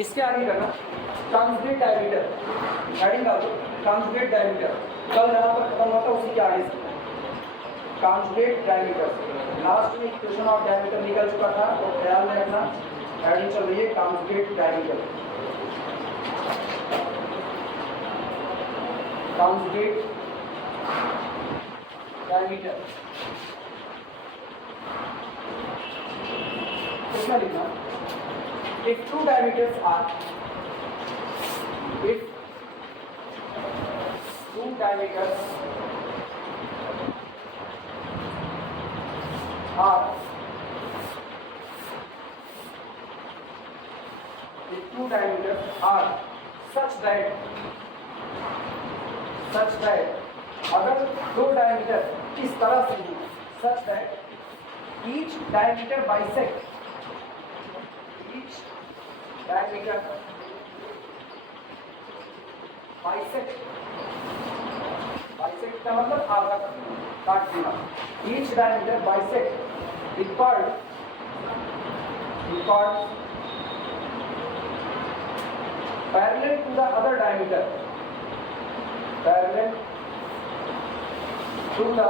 इसके आगे करना ट्रांसलेट डायमीटर, हेडिंग डाल दो ट्रांसलेट डायमीटर, कल जहाँ पर खत्म होता है उसी के आगे से ट्रांसलेट डायमीटर। लास्ट में इक्वेशन ऑफ डायमीटर निकल चुका था तो ख्याल में रखना, हेडिंग चल रही है ट्रांसलेट डायमीटर, ट्रांसलेट डायमीटर। इसमें लिखना if two diameters are if two diameters are if two diameters are such that अगर दो डायमीटर इस तरह से हो such that each diameter bisect diameter bisect का मतलब आधा काट देना, each diameter bisect record parallel to the other diameter, parallel to the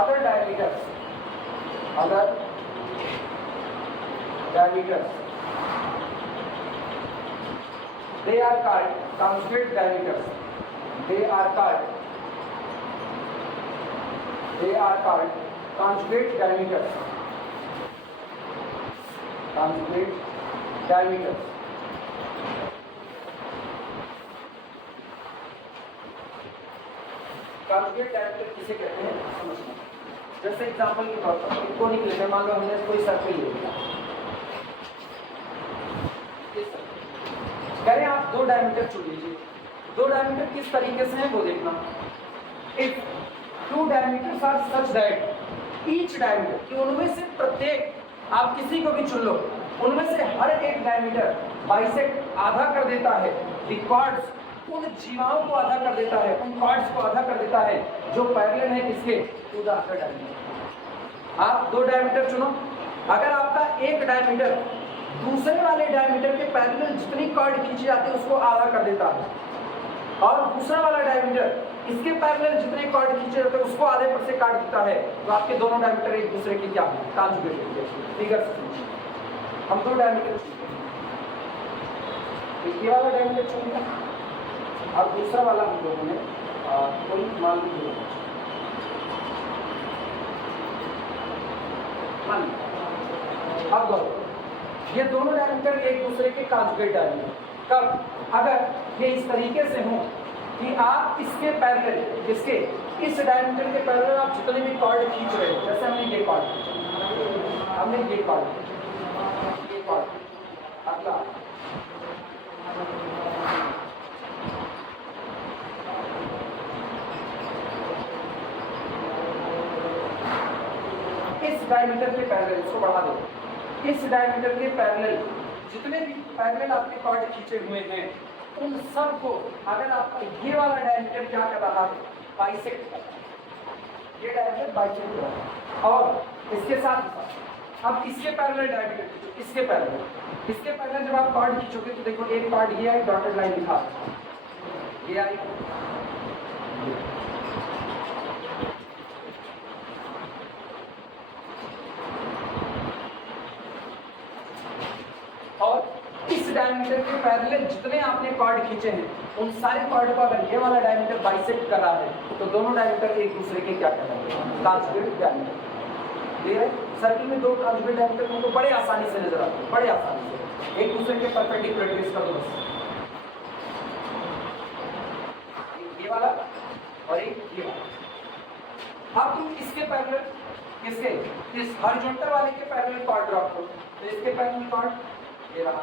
other diameters, they are called conjugate diameters. They are called conjugate diameters. Conjugate diameters. Conjugate diameter किसे कहते हैं समझना। जैसे एग्जांपल के तौर पर इसको निकले हैं, मान लो हमने कोई सर्कल ले लिया, कह रहे हैं आप दो डायमीटर चुन लीजिए, दो डायमीटर किस तरीके से हैं वो देखना। If two diameters are such that each diameter, कि उनमें से प्रत्येक, आप किसी को भी चुन लो, उनमें से हर एक डायमीटर बाइसेक्ट आधा कर देता है द कॉर्ड्स, उन जीवाओं को आधा कर देता है, उन कॉर्ड्स को आधा कर देता है जो पैरेलल है किसके, टू द अदर डायमीटर। आप दो डायमीटर चुनो, अगर आपका एक डायमीटर दूसरे वाले डायमीटर के पैरेलल जितनी कॉर्ड खींची जाती है उसको आधा कर देता है, और दूसरा वाला डायमीटर इसके पैरेलल जितने कॉर्ड खींचे जाते हैं उसको आधे पर से काट देता है, तो आपके दोनों डायमीटर एक दूसरे के क्या है, कॉन्जुगेट है। फिगर से हम दो डायमीटर चुनते हैं, ये वाला डायमीटर चुन लिया और दूसरा वाला हम लोगों ने कोई मान लिया, अब ये दोनों डायमीटर एक दूसरे के कॉन्जुगेट डायमीटर कब, अगर ये इस तरीके से हो कि आप इसके पैरेलल, इसके इस डायमीटर के पैरेलल आप जितने भी कॉर्ड खींच रहे हो, जैसे हमने ये कॉर्ड, अगला इस डायमीटर के पैरेलल, इसको बढ़ा दो, इस डायमीटर के पैरेलल जितने भी पैरेलल आपने कॉर्ड खींचे हुए हैं उन सब को अगर आपका ये वाला डायमीटर क्या कर रहा है, बाइसेक्ट कर रहा है, ये डायमीटर बाइसेक्ट कर रहा है, और इसके साथ अब इसके पैरेलल डायमीटर खींचो, इसके पैरेलल जब आप कॉर्ड खींचोगे तो देखो एक कॉर्ड ये आई, डॉटेड लाइन दिखा, ये आई, और इस डायमीटर के पैरेलल जितने आपने कॉर्ड खींचे हैं उन सारे कॉर्ड को अगर ये वाला डायमीटर बाइसेक्ट कर रहा है तो दोनों डायमीटर एक दूसरे के क्या कर रहे हैं, कॉन्जुगेट डायमीटर। क्लियर है? सर्किल में दो कॉन्जुगेट डायमीटर हमको बड़े आसानी से नजर आते हैं, बड़े आसानी से, एक दूसरे के परपेंडिकुलर ट्रेस कर दो बस, ये वाला और एक ये वाला। अब तुम इसके पैरेलल, किसके, इस हॉरिजॉन्टल वाले के पैरेलल कॉर्ड ड्रॉ करो, तो इसके पैरेलल कॉर्ड ये रहा,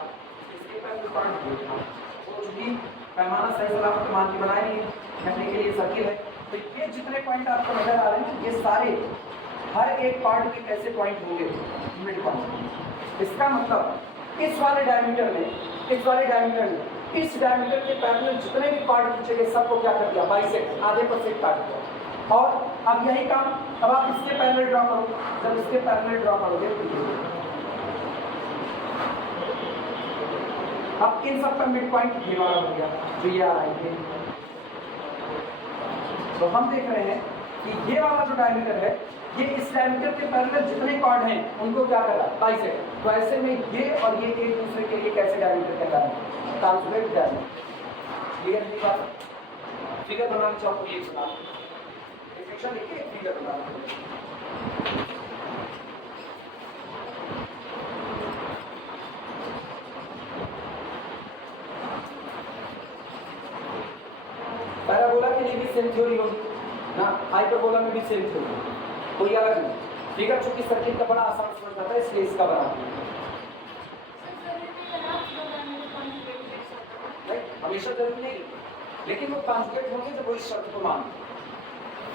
इसके पैरेलल कॉर्ड ये रहा, तो चूंकि पैमाना सही सलामत मान के बनाए नहीं करने के लिए सर्किल है, तो ये जितने पॉइंट आपको नजर आ रहे हैं ये सारे हर एक पार्ट के कैसे पॉइंट होंगे, मिड पॉइंट। इसका मतलब इस वाले डायमीटर में, इस डायमीटर के पैरेलल जितने भी पार्ट खींचे गए सबको क्या कर दिया, बाइसेक्ट, आधे पर से काट दिया। और अब यही काम, अब आप इसके पैरेलल ड्रॉ करो, जब इसके पैरेलल ड्रॉ करोगे अब इन सब का मिड पॉइंट ये वाला हो गया जो ये आ रहा है। तो हम देख रहे हैं कि ये वाला जो डायमीटर है ये इस डायमीटर के पैरेलल जितने कॉर्ड हैं उनको क्या कर रहा है, बाइसेक्ट। तो ऐसे में ये और ये एक दूसरे के लिए कैसे डायमीटर कहता है, ट्रांसलेट डायमीटर। क्लियर है बात? फिगर बनाना चाहो ये सुना सेक्शन लिखिए, एक फिगर बनाना। पैराबोला के लिए भी सेम थ्योरी होगी ना, हाइपरबोला में भी सेम थ्योरी, कोई अलग नहीं। फिगर चूंकि सर्किट का बड़ा आसान समझ आता है इसलिए इसका बना हमेशा जरूरी नहीं, लेकिन वो कॉन्जुगेट होंगे जब वो इस शर्त को मान।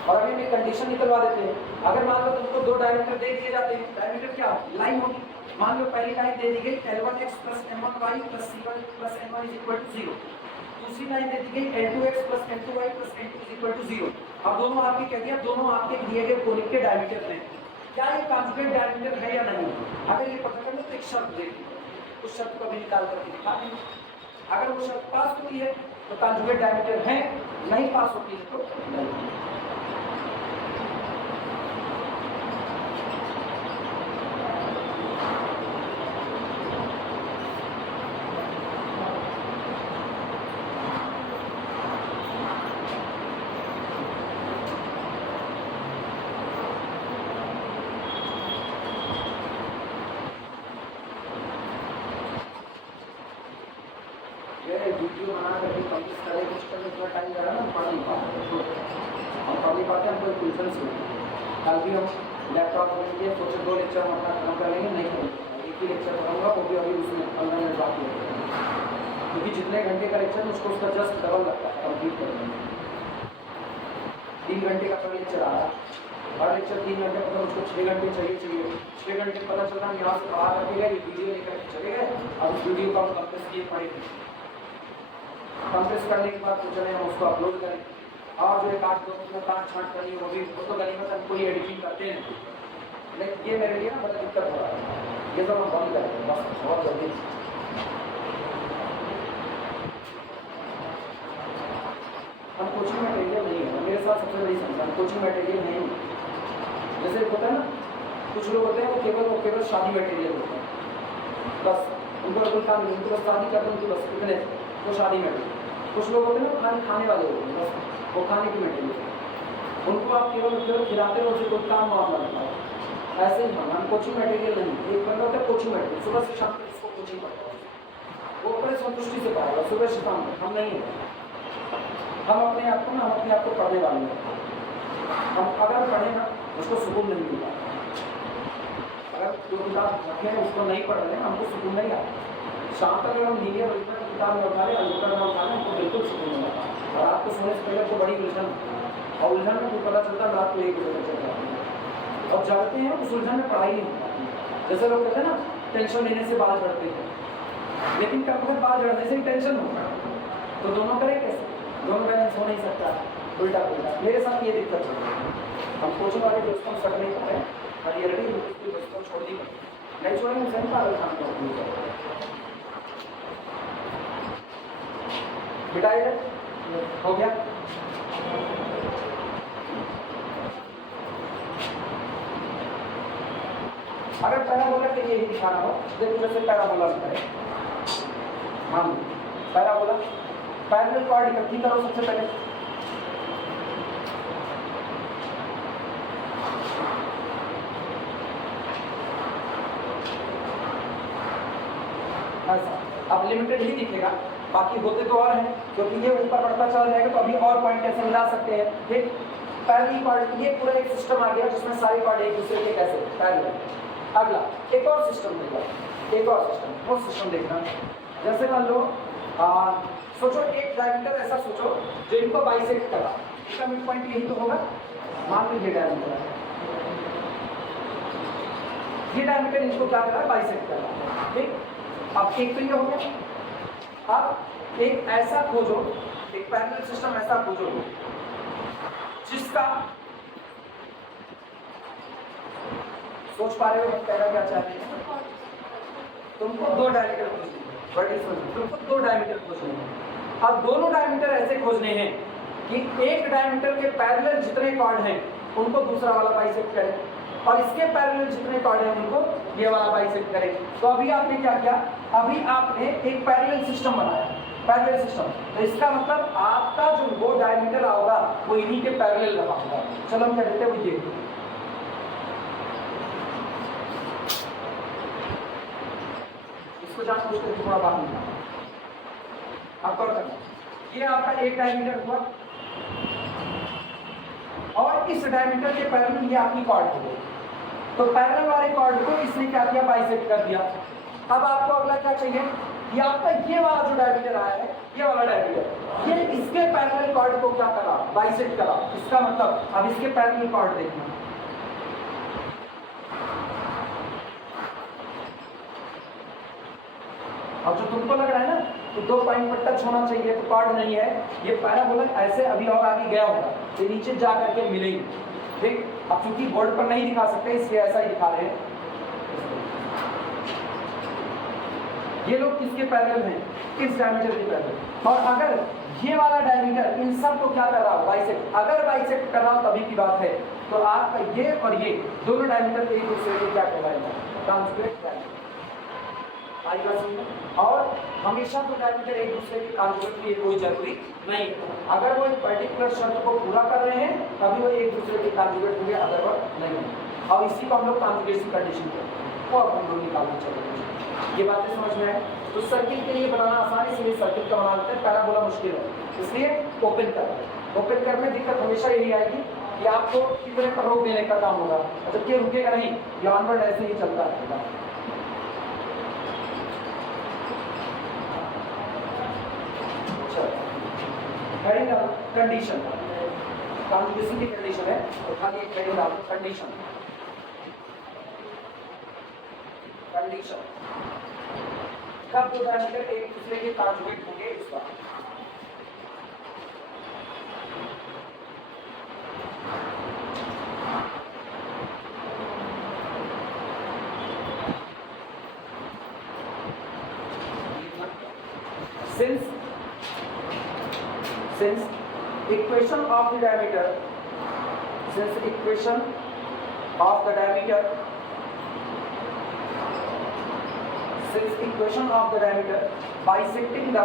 और अभी मैं कंडीशन निकलवा देते हैं। अगर मान लो तुमको दो डायमीटर दे दिए जाते हैं, डायमीटर क्या लाइन होगी, मान लो पहली लाइन दे दी गई L1x + M1y + C1 + N1 = 0, दूसरी लाइन दे दी गई L2x + M2y + N2 = 0। अब दोनों आपके कह दिया, दोनों आपके दिए गए कोनिक के डायमीटर हैं, क्या ये कॉन्जुगेट डायमीटर है या नहीं। अगर ये पता करना तो एक शर्त दे दी, उस शर्त को भी निकाल करके दिखा देंगे। अगर वो शर्त पास होती है तो कॉन्जुगेट डायमीटर है, नहीं पास होती है तो नहीं। वीडियो बना करके पब्लिश करें कुछ करने इतना टाइम लगा ना, पढ़ नहीं पाते, हम पढ़ नहीं पाते, हम कोई ट्यूशन से। कल भी हम लैपटॉप लेंगे, सोचे 2 लेक्चर हम अपना खत्म कर लेंगे, नहीं करेंगे, एक ही लेक्चर करूँगा, वो भी अभी उसमें 15 मिनट बाकी है, क्योंकि जितने घंटे का लेक्चर उसको उसका जस्ट डबल लगता है कंप्लीट करने में। 3 घंटे का पर लेक्चर आ रहा है, हर लेक्चर 3 घंटे, मतलब उसको 6 घंटे चाहिए। 6 घंटे पता चल रहा है यहाँ से बाहर रखे गए, वीडियो लेकर चले गए, अब उस वीडियो को हम कंप्रेस किए पड़ेगी, कंप्रेस करने के बाद तो चले हम उसको अपलोड करें, और जो एक 8-2 में काट छाँट करनी है वो भी फोटो करनी है, मतलब कोई एडिटिंग करते हैं। लेकिन ये मेरे लिए ना मतलब दिक्कत हो रहा है, ये सब हम बंद करेंगे बस बहुत जल्दी। हम कोचिंग मटेरियल नहीं है, मेरे साथ सबसे बड़ी समस्या कोचिंग मटेरियल नहीं है। जैसे होता है ना, कुछ लोग होते हैं वो केवल शादी मटेरियल होते हैं, बस उनको कोई काम नहीं, उनको बस शादी करते हैं, उनको बस इतने वो शादी मटेरियल। कुछ लोग होते हैं ना खाली खाने वाले होते हैं, बस वो खाने की मटेरियल, उनको आप केवल खिलाते हो, उसे कोई काम वाम लगता है। ऐसे ही हम कोचिंग मटेरियल नहीं, एक बंदा होता है कोचिंग मटेरियल, सुबह से शाम तक उसको कोचिंग पढ़ता है, वो बड़े संतुष्टि से पढ़ाएगा सुबह से शाम तक। हम नहीं है, हम अपने आप को पढ़ने वाले हैं। हम अगर पढ़े ना उसको सुकून नहीं मिलता, अगर जो किताब रखे हैं उसको नहीं पढ़ रहे हैं हमको सुकून नहीं आता। शाम तक अगर हम लीनियर ओरिजिनल किताब में उठा लें, अनुत्तर में उठा लें, हमको बिल्कुल सुकून नहीं आता। और रात को सोने से पहले तो बड़ी उलझन, और उलझन में कुछ पता चलता है रात को 1 बजे तक चलता है, और जागते हैं उस उलझन में पढ़ाई नहीं हो पाती। जैसे लोग कहते हैं ना टेंशन लेने से बाल झड़ते हैं, लेकिन कब तक बाल झड़ने से ही टेंशन होगा, तो दोनों करें कैसे, दोनों बैलेंस हो नहीं सकता, उल्टा उल्टा। मेरे साथ ये दिक्कत है, हम कोचिंग वाले दोस्तों को सट नहीं कर रहे हैं, और ये रेडी दोस्तों छोड़ दी नहीं छोड़ेंगे, सही पागल काम करते बेटा। ये हो गया, अगर पैराबोला के लिए ही दिखाना हो, देखो जैसे पैराबोला करें, हम पैराबोला पैरेलल कॉर्ड इकट्ठी करो सबसे पहले, ऐसा। अब लिमिटेड ही दिखेगा, बाकी होते तो और हैं, क्योंकि ये ऊपर बढ़ता चला जाएगा तो अभी और पॉइंट ऐसे मिला सकते हैं। ठीक, पैरेलल कॉर्ड, ये पूरा एक सिस्टम आ गया जिसमें सारे कॉर्ड एक दूसरे के कैसे पैरेलल। अगला एक और सिस्टम देगा, एक और सिस्टम, वो सिस्टम देखना। जैसे मान लो सोचो एक डायमीटर ऐसा सोचो जो इनको बाइसेक्ट करा, इसका मिड पॉइंट यही तो होगा, मान लीजिए डायमीटर, ये डायमीटर इनको क्या करा, बाइसेक्ट करा। ठीक, अब एक तो ये हो गया। अब एक ऐसा खोजो, एक पैरेलल सिस्टम ऐसा खोजो जिसका, सोच पा रहे हो कहना क्या चाहते हैं, तुमको 2 डायमीटर खोजने, वर्टिकल तुमको 2 डायमीटर खोजने हैं। अब दोनों डायमीटर ऐसे खोजने हैं कि एक डायमीटर के पैरेलल जितने कॉर्ड हैं उनको दूसरा वाला बाइसेक्ट करे और इसके पैरेलल जितने कॉर्ड हैं उनको ये वाला बाइसेक्ट करे। तो अभी आपने क्या किया, अभी आपने एक पैरेलल सिस्टम बनाया, पैरेलल सिस्टम। तो इसका मतलब आपका जो वो डायमीटर होगा वो इन्हीं के पैरेलल रहा होगा। चलो हम क्या देते हैं वो ये, इसको जान पूछते हैं थोड़ा बाहर निकालना आपको और करना। ये आपका एक डायमीटर हुआ और इस डायमीटर के पैरेलल ये आपकी कॉर्ड हो गई। तो पैरेलल वाले कॉर्ड को इसने क्या किया, बाइसेक्ट कर दिया। अब आपको अगला क्या चाहिए कि आपका ये वाला जो डायमीटर आया है, ये वाला डायमीटर, ये इसके पैरेलल कॉर्ड को क्या करा, बाइसेक्ट करा। इसका मतलब अब इसके पैरेलल कॉर्ड देखना, अब जो तुमको लग रहा है ना तो 2 पॉइंट पर टच होना चाहिए तो कॉर्ड नहीं है, ये पैराबोला ऐसे अभी और आगे गया होगा, ये नीचे जा करके मिलेंगे। ठीक, अब चूंकि बोर्ड पर नहीं दिखा सकते इसलिए ऐसा ही दिखा रहे हैं। ये लोग किसके पैरेलल हैं, इस डायमीटर के पैरेलल। और अगर ये वाला डायमीटर इन सब को क्या कर रहा हो, बाइसेक्ट, अगर बाइसेक्ट कर रहा हो तभी की बात है। तो आपका ये और ये दोनों डायमीटर एक दूसरे के क्या कहलाएगा, कॉन्जुगेट डायमीटर। और हमेशा तो डायमीटर एक दूसरे के कॉन्जुगेट के लिए कोई जरूरी नहीं है। अगर वो एक पर्टिकुलर शर्त को पूरा कर रहे हैं तभी वो एक दूसरे के कॉन्जुगेट होंगे, अदरवाइज नहीं है। और इसी को हम लोग कॉन्जुगेशन कंडीशन कहते हैं, वो हम लोग निकालना चाहिए। ये बातें समझ में आए तो सर्किल के लिए बनाना आसान है, इसलिए सर्किल का बना लेते हैं। पैराबोला मुश्किल है, इसलिए ओपन कर, ओपन करने में दिक्कत हमेशा यही आएगी कि आपको कितने पर रोक देने का काम होगा, जबकि रुकेगा नहीं, ये ऑनवर्ड ऐसे ही चलता रहेगा। कंडीशन, कॉन्जुगेशन की कंडीशन है तो खाली एक हेडिंग डालो, कंडीशन। कंडीशन कब दो डायमीटर एक दूसरे के कॉन्जुगेट होंगे, इस बात। since equation of the diameter, since equation of the diameter, since equation of the diameter bisecting the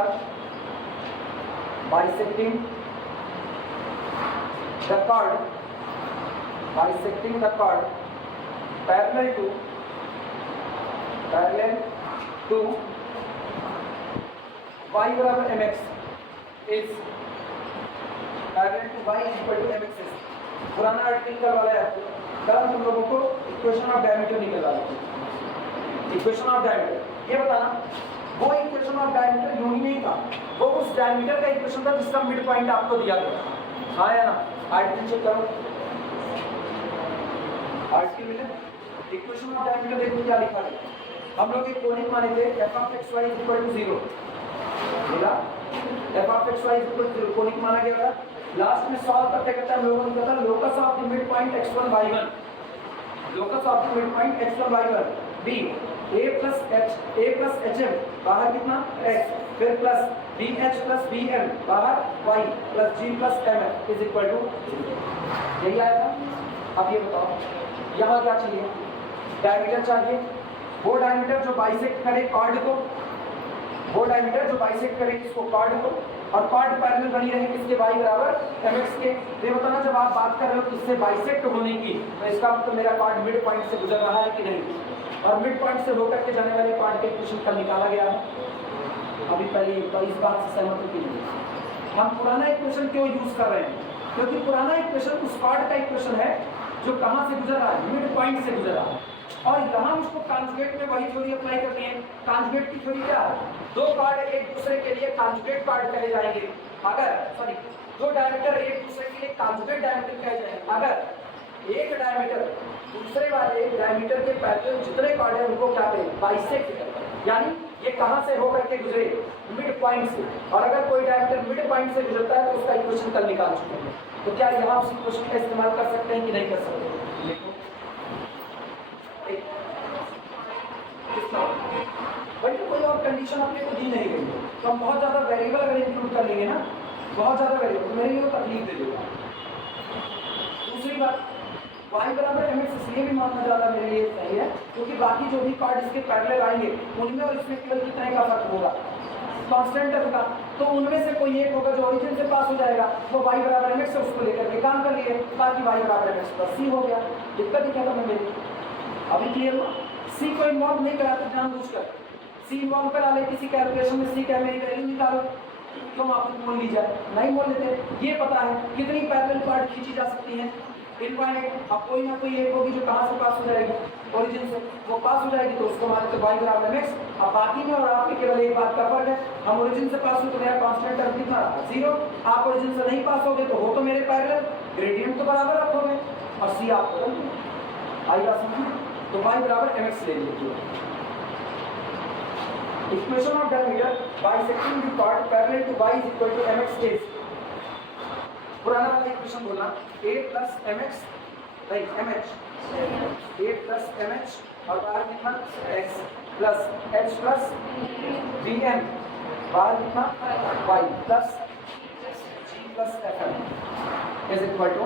chord, bisecting the chord parallel to y बराबर mx is parallel to y is equal to mx is। पुराना article वाला है, कल तुम लोगों को equation of diameter निकलवा देते। इक्वेशन ऑफ डायमीटर ये बताना, वो इक्वेशन ऑफ डायमीटर यूं ही नहीं था, वो उस डायमीटर का इक्वेशन था जिसका मिड पॉइंट आपको दिया गया। हाँ या ना, आर्टिकल चेक करो, आर्टिकल मिले इक्वेशन ऑफ डायमीटर देखो क्या लिखा है। हम लोग एक कोनिक माने थे f of x y is equal to 0, मिला f of x y is equal to 0 conic माना गया था। लास्ट में सॉल्व करते करते हम लोगों ने कहा था locus of the mid point x1 y1, locus of the mid point x1 y1 b a plus hm बाहर कितना x, फिर प्लस bh plus bm बाहर y plus g plus mf is equal to, यही आया था। अब ये बताओ यहाँ क्या चाहिए, डायमीटर चाहिए, वो डायमीटर जो बाइसेक्ट करे कॉर्ड को, वो डायमीटर जो बाइसेक्ट करे किसको, कॉर्ड को, और कॉर्ड पैरेलल बनी रहे किसके, y बराबर mx के। तो ये बताना जब आप बात कर रहे हो किससे बाइसेक्ट होने की, तो इसका मतलब मेरा कॉर्ड मिड पॉइंट से गुजर रहा है कि नहीं, और मिड पॉइंट से होकर के जाने वाले कॉर्ड के इक्वेशन कल निकाला गया है। अभी पहले तो इस बात से सहमत हो कि हम पुराना इक्वेशन क्यों यूज कर रहे हैं, क्योंकि पुराना इक्वेशन उस कॉर्ड का इक्वेशन है जो कहाँ से गुजर रहा है, मिड पॉइंट से गुजर रहा है, और यहाँ उसको कॉन्जुगेट में वही थ्योरी अप्लाई करनी है। कॉन्जुगेट की थ्योरी क्या है, दो कॉर्ड एक दूसरे के लिए कॉन्जुगेट कॉर्ड कहे जाएंगे, दो डायमीटर एक दूसरे के लिए कॉन्जुगेट डायमीटर कहे जाएंगे अगर एक डायमीटर दूसरे वाले डायमीटर के पैरेलल जितने कॉर्ड है उनको क्या करें, बाइसेक्ट करें, यानी ये कहाँ से होकर के गुजरे, मिड पॉइंट से। और अगर कोई डायमीटर मिड पॉइंट से गुजरता है तो उसका इक्वेशन कल निकाल चुके हैं। तो क्या यहाँ उस इक्वेशन का इस्तेमाल कर सकते हैं कि नहीं कर सकते, देखो बल्कि कोई और कंडीशन कंडीशन अपने को दी नहीं गई है, तो हम बहुत ज़्यादा वेरिएबल अगर इंक्लूड कर लेंगे ना, बहुत ज़्यादा वेरिएबल, तो मेरे लिए वो तकलीफ दे देगा। दूसरी बात, y बराबर mx इसलिए भी मानना ज़्यादा मेरे लिए सही है क्योंकि बाकी जो भी कार्ड इसके पैरेलल आएंगे उनमें और इसमें केवल कितने का फर्क होगा, कांस्टेंट का, तो उनमें से कोई एक होगा जो ओरिजिन से पास हो जाएगा, वो y बराबर mx है, उसको लेकर के काम कर लिए, बाकी y बराबर mx प्लस c हो गया। दिक्कत ही क्या करना मेरी, अभी क्लियर हुआ? c को इन्वॉल्व नहीं करा तो जानबूझकर c इन्वॉल्व करा ले किसी कैलकुलेशन में, c क्या मेरी वैल्यू निकालो, क्यों आप मोल ली जाए, नहीं मोल लेते। ये पता है कितनी पैरेलल पार्ट खींची जा सकती है, इनफाइनाइट। अब कोई ना कोई एक होगी जो कहाँ से पास हो जाएगी, ओरिजिन से, वो पास हो जाएगी तो उसको मानते y बराबर mx। अब बाकी में और आपके केवल एक बात का फर्क है, हम ओरिजिन से पास हुए तो मेरा कांस्टेंट टर्म कितना रहा, 0। आप ओरिजिन से नहीं पास होगे तो हो तो मेरे पैरेलल, ग्रेडियंट तो बराबर रखोगे और c आप बदल दोगे। आई बात समझ में? तो y बराबर mx ले लीजिए। Equation of diameter bisecting the chord parallel to y is equal to mx is, पुराना वाला इक्वेशन बोलना, a plus mx, right, mh, a plus mh और बाहर कितना x plus h plus bm, बाहर कितना y plus g plus fm is equal to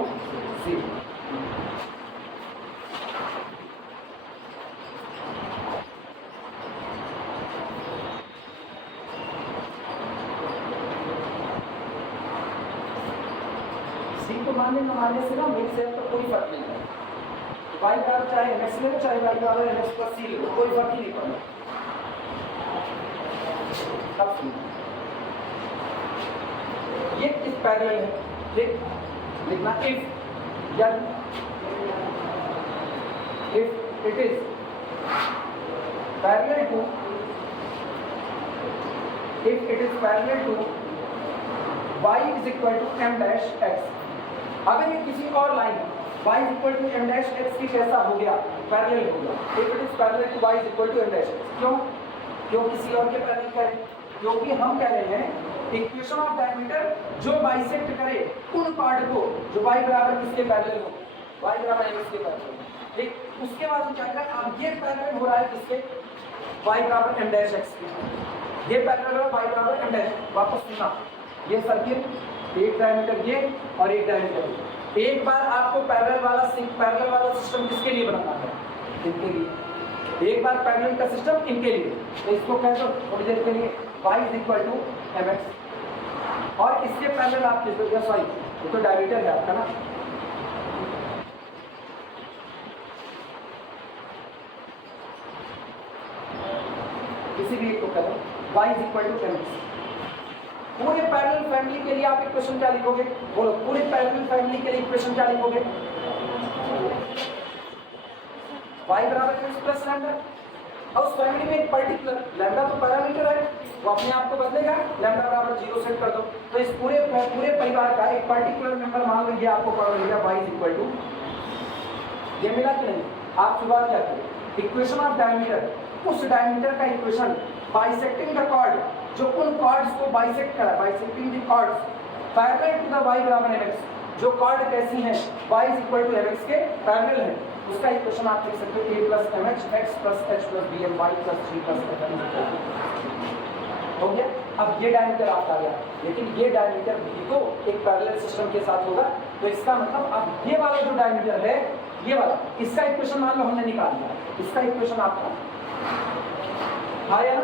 c। मानने न मानने से ना मेरे से तो कोई फर्क नहीं है, y बराबर चाहे mx ले लो चाहे y बराबर mx प्लस c ले लो, कोई फर्क ही नहीं पड़ता। अब सुनिए, ये इस पैरेलल है, ठीक, लिखना इफ या if it is parallel to, if it is parallel to y is equal to m dash x। अगर ये किसी और line y is equal to m dash x की कैसा हो गया, पैरेलल हो गया, if it is parallel to y is equal to m dash x। क्यों किसी और के पैरेलल करें, क्योंकि हम कह रहे हैं इक्वेशन ऑफ डायमीटर जो बाइसेक्ट करे उन पार्ट को जो y बराबर किसके पैरेलल हो, y बराबर mx के पैरेलल, ठीक। उसके बाद हम क्या करें, अब ये पैरेलल हो रहा है किसके, y बराबर m डैश x के, ये पैरेलल हो रहा है y बराबर m डैश। वापस सुनना, ये सर्किल, एक डायमीटर ये और एक डायमीटर, एक बार आपको पैरेलल वाला सिस्टम किसके लिए बनाना है, इनके लिए, एक बार पैरेलल का सिस्टम इनके लिए, तो इसको कह दो थोड़ी देर के लिए y is equal to mx और इसके पैरेलल आप किस दो, सॉरी ये तो डायमीटर है आपका ना, किसी भी एक को कह दो y is equal to mx। पूरे पैरेलल फैमिली के लिए आप इक्वेशन क्या लिखोगे, बोलो, पूरे पैरेलल फैमिली के लिए इक्वेशन क्या लिखोगे, y बराबर mx प्लस लैम्डा। और उस फैमिली में एक पर्टिकुलर लैम्डा तो पैरामीटर है, वो अपने आप को बदलेगा, लैम्डा बराबर 0 सेट कर दो, तो इस पूरे परिवार का एक पर्टिकुलर मेंबर मान लीजिए आपको पढ़ लिया y इज इक्वल टू, ये मिला कि नहीं। आप शुरुआत क्या करें, इक्वेशन ऑफ डायमीटर, उस डायमीटर का इक्वेशन बाइसेक्टिंग द कॉर्ड, जो उन कॉर्ड्स को बाइसेक्ट करा, bisecting the chords parallel to the y बराबर mx, जो कॉर्ड कैसी हैं, y is equal to mx के पैरेलल है, उसका इक्वेशन आप लिख सकते हो a plus mh x plus h plus bm y plus g plus fm हो गया। अब ये डायमीटर आपका आ गया, लेकिन ये डायमीटर भी तो एक पैरेलल सिस्टम के साथ होगा, तो इसका मतलब अब ये वाला जो डायमीटर है, ये वाला, इसका इक्वेशन मान लो हमने निकाल दिया, इसका इक्वेशन आपका आया ना।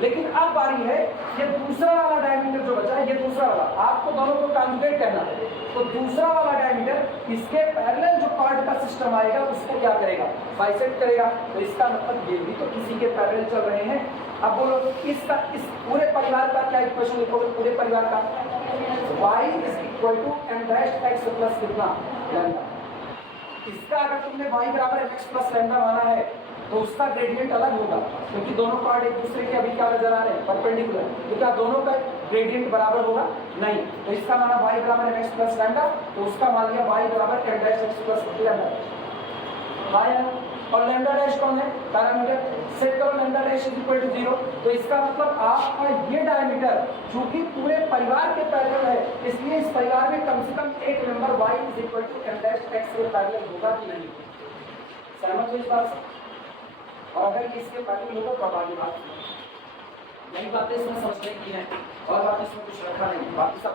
लेकिन अब बारी है ये दूसरा वाला डायमीटर जो बचा है, ये दूसरा वाला, आपको दोनों को कॉन्जुगेट करना है, तो दूसरा वाला डायमीटर इसके पैरेलल जो कॉर्ड का सिस्टम आएगा उसको क्या करेगा, बाइसेक्ट करेगा, तो इसका मतलब ये भी तो किसी के पैरेलल चल रहे हैं। अब बोलो इसका, इस पूरे परिवार का क्या इक्वेशन लिखोगे, पूरे परिवार का y is equal to m dash x plus कितना लैम्डा। इसका अगर तुमने y बराबर mx प्लस लैम्डा माना है तो उसका ग्रेडियंट अलग होगा, क्योंकि दोनों पार्ट एक दूसरे के अभी क्या नजर आ रहे हैं, परपेंडिकुलर, तो क्या दोनों का ग्रेडियंट बराबर होगा, नहीं। तो इसका माना y बराबर mx प्लस लैम्डा, तो उसका मान लिया y बराबर m dash x plus lambda आया। और लैम्डा डैश कौन है, पैरामीटर, सेट करो lambda dash is equal to 0, तो इसका मतलब आपका ये डायमीटर चूंकि पूरे परिवार के पैरेलल है, इसलिए इस परिवार में कम से कम एक member y is equal to m dash x के पैरेलल होगा कि नहीं, सहमत हो इस बात से। और अगर इसके पैरेलल होगा तो अब आगे बात, यही बातें इसमें समझने की हैं और बाकी इसमें कुछ रखा नहीं, बाकी सब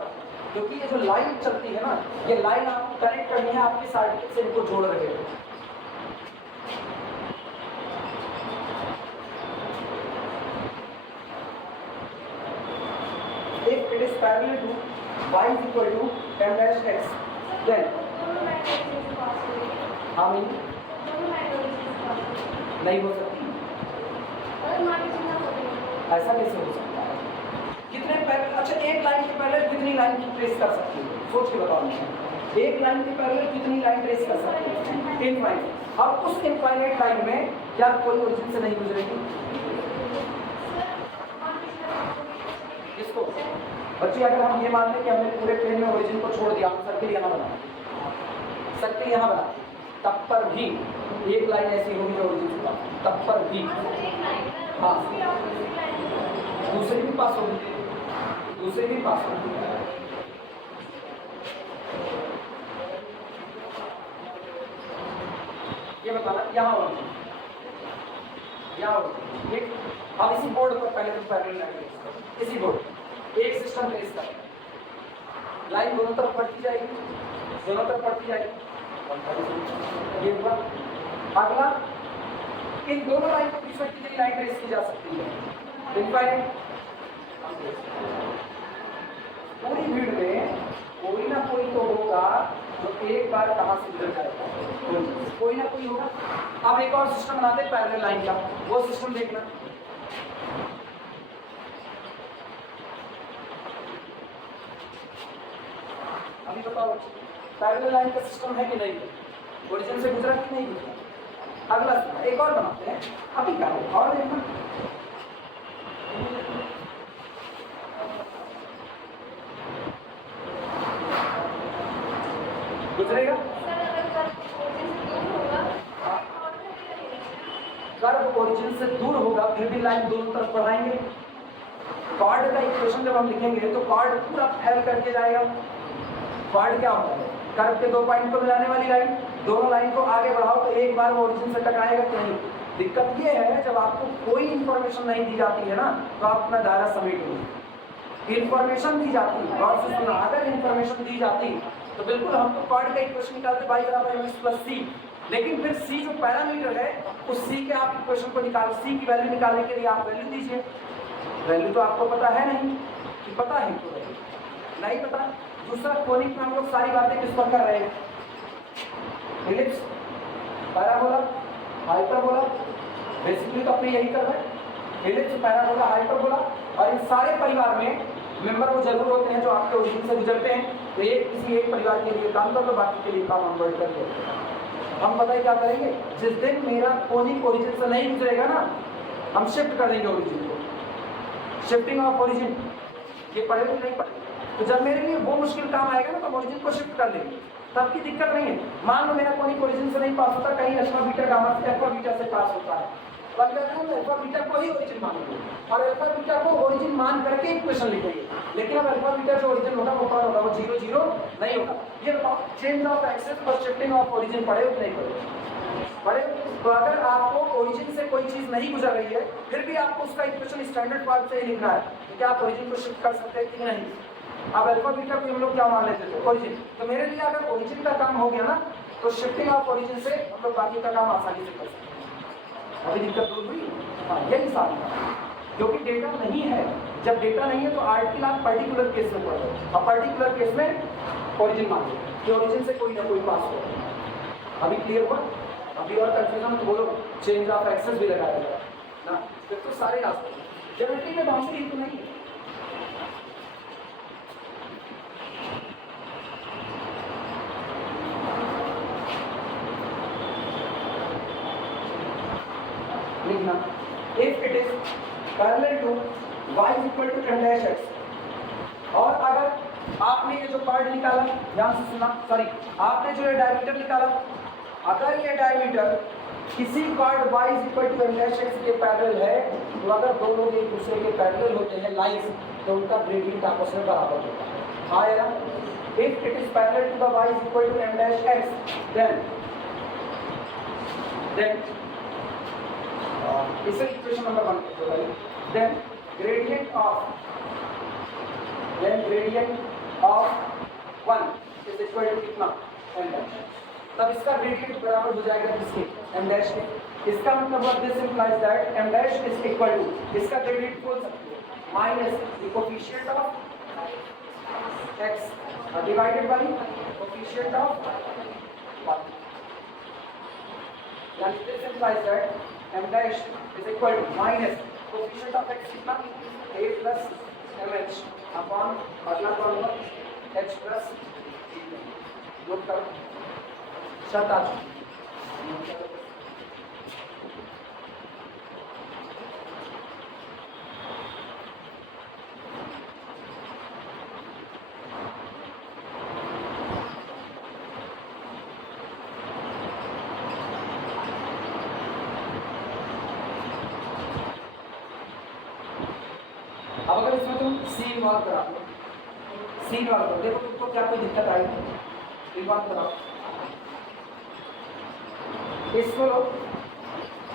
क्योंकि ये जो लाइन चलती है ना, ये लाइन आपको कनेक्ट करनी है आपके साइड से, इनको जोड़ रहे हैं। If it is parallel to y is equal to m dash x, then how many नहीं हो सकती, ऐसा कैसे हो सकता है? कितने पैरेलल, अच्छा एक लाइन के पैरेलल कितनी लाइन की ट्रेस कर सकती है, सोच के बताओ मुझे। एक लाइन के पैरेलल कितनी लाइन ट्रेस कर सकती है? इनफाइनाइट। अब उस इनफाइनाइट लाइन में क्या कोई ओरिजिन से नहीं गुजरेगी? किसको? बच्चे अगर हम ये मान लें कि हमने पूरे प्लेन में ओरिजिन को छोड़ दिया, हम सर्किल यहाँ बना, सर्किल यहाँ बना, तब पर भी एक लाइन ऐसी होगी जो ओरिजिन का, तब पर भी हाँ दूसरी भी पास होगी, दूसरी भी पास होगी। ये बताना यहाँ ओरिजिन, यहाँ ओरिजिन, एक अब इसी बोर्ड पर पहले तो पैरेलल लाइन, इसी बोर्ड एक सिस्टम ट्रेस कर, लाइन दोनों तरफ पड़ती जाएगी, दोनों तरफ पड़ती जाएगी, ये हुआ। अगला, इन दोनों लाइन के बीच में कितनी लाइन ट्रेस की जा सकती है? इनफाइनाइट। पूरी भीड़ में कोई ना कोई तो होगा जो एक बार कहां से गुजर जाएगा, कोई ना कोई होगा। अब एक और सिस्टम बनाते हैं पैरेलल लाइन का, वो सिस्टम देखना। अभी बताओ पैरेलल लाइन का सिस्टम है कि नहीं, ओरिजिन से गुजरा कि नहीं गुजरा? अगला एक और बनाते हैं, अभी क्या है और देखना। गुजरेगा कर्व ओरिजिन से दूर होगा, फिर भी लाइन दोनों तरफ बढ़ाएंगे। कॉर्ड का इक्वेशन जब हम लिखेंगे तो कॉर्ड पूरा फैल करके जाएगा। कॉर्ड क्या होता है? कर्व के दो पॉइंट को मिलाने वाली लाइन, दोनों लाइन को आगे बढ़ाओ तो एक बार वो ओरिजिन से टकराएगा कि नहीं। दिक्कत ये है जब आपको कोई इंफॉर्मेशन नहीं दी जाती है ना, तो आप अपना दायरा समेट लो। इंफॉर्मेशन दी जाती है, और से सुना, अगर इंफॉर्मेशन दी जाती तो बिल्कुल हम तो कॉर्ड का इक्वेशन निकालते y बराबर mx प्लस c, लेकिन फिर c जो पैरामीटर है उस c के आप इक्वेशन को निकालो, c की वैल्यू निकालने के लिए आप वैल्यू दीजिए। वैल्यू तो आपको पता है नहीं कि पता है तो नहीं पता। दूसरा, कोनिक में हम लोग सारी बातें किस पर कर रहे हैं? इलिप्स, पैराबोला, हाइपरबोला, बेसिकली तो अपने यही कर रहे हैं, इलिप्स, पैराबोला, हाइपरबोला। और इन सारे परिवार में मेंबर वो जरूर होते हैं जो आपके ओरिजिन से गुजरते हैं, तो एक किसी एक परिवार के लिए काम कर लो, बाकी के लिए काम हम वर्ड कर लेते हैं। हम बताइए क्या करेंगे? जिस दिन मेरा कोनिक ओरिजिन से नहीं गुजरेगा ना, हम शिफ्ट कर देंगे ओरिजिन को, शिफ्टिंग ऑफ ओरिजिन। ये पढ़े नहीं पढ़े, तो जब मेरे लिए वो मुश्किल काम आएगा ना, तो ओरिजिन को शिफ्ट कर लेंगे, तब की दिक्कत नहीं है। मान लो मेरा कोनिक ओरिजिन से नहीं पास होता, कहीं अल्फा बीटा गामा से अल्फा बीटा से पास होता है, तो हम अल्फा बीटा को ही ओरिजिन मानेंगे और अल्फा बीटा को ओरिजिन मान करके इक्वेशन लिखेंगे। लेकिन अब अल्फा बीटा जो ओरिजिन होगा वो कौन होगा? वो 0 0 नहीं होगा। ये बताओ, चेंज ऑफ एक्सिस पर शिफ्टिंग ऑफ ओरिजिन पढ़े हो नहीं पढ़े? तो अगर आपको ओरिजिन से कोई चीज नहीं गुजर रही है, फिर भी आपको उसका इक्वेशन स्टैंडर्ड फॉर्म से ही लिखना है, तो क्या आप ओरिजिन को शिफ्ट कर सकते हैं कि नहीं? अब अल्फा बीटा को हम लोग क्या मान लेते थे? ओरिजिन। तो मेरे लिए अगर ओरिजिन का काम हो गया ना, तो शिफ्टिंग ऑफ ओरिजिन से हम लोग बाकी का काम आसानी से कर सकते हैं। अभी दिक्कत दूर हुई? हाँ, यही सारी क्योंकि डेटा नहीं है। जब डेटा नहीं है तो आर्टिकल आप पर्टिकुलर केस में पढ़ रहे हो, और पर्टिकुलर केस में ओरिजिन मान लो कि ओरिजिन से कोई ना कोई पास हो। अभी क्लियर हुआ? अभी और कंफ्यूजन तो बोलो, चेंज ऑफ एक्सेस भी लगाया जाएगा ना, फिर तो सारे रास्ते। ज्योमेट्री में बाउंड्री तो नहीं है। लिखना, if it is parallel to y is equal to m dash x, और अगर आपने ये जो कॉर्ड निकाला, ध्यान से सुना, सॉरी, आपने जो ये डायमीटर निकाला, अगर ये डायमीटर किसी chord y is equal to m dash x के पैरेलल है, तो अगर दो लोग एक दूसरे के पैरेलल होते हैं लाइंस, तो उनका ग्रेडियंट आपस में बराबर होता है। हाँ या ना? If it is parallel to the y is equal to m dash x, then इसे equation number 1 then gradient of one is equal to कितना एम डैश, तब इसका ग्रेडियंट बराबर हो जाएगा किसके एम डैश के। इसका मतलब what this implies that m dash is equal to, इसका ग्रेडियंट बोल सकते हो minus the coefficient of x divided by coefficient of y, यानी this implies that m dash is equal to minus coefficient of x कितना a plus mh upon अगला formula h plus note करो शर्त आ अब अगर इसमें तुम सी इन्वॉल्व करा लो, सी इन्वॉल्व करो, देखो तुमको क्या कोई दिक्कत आएगी, इन्वॉल्व कराओ इसको लो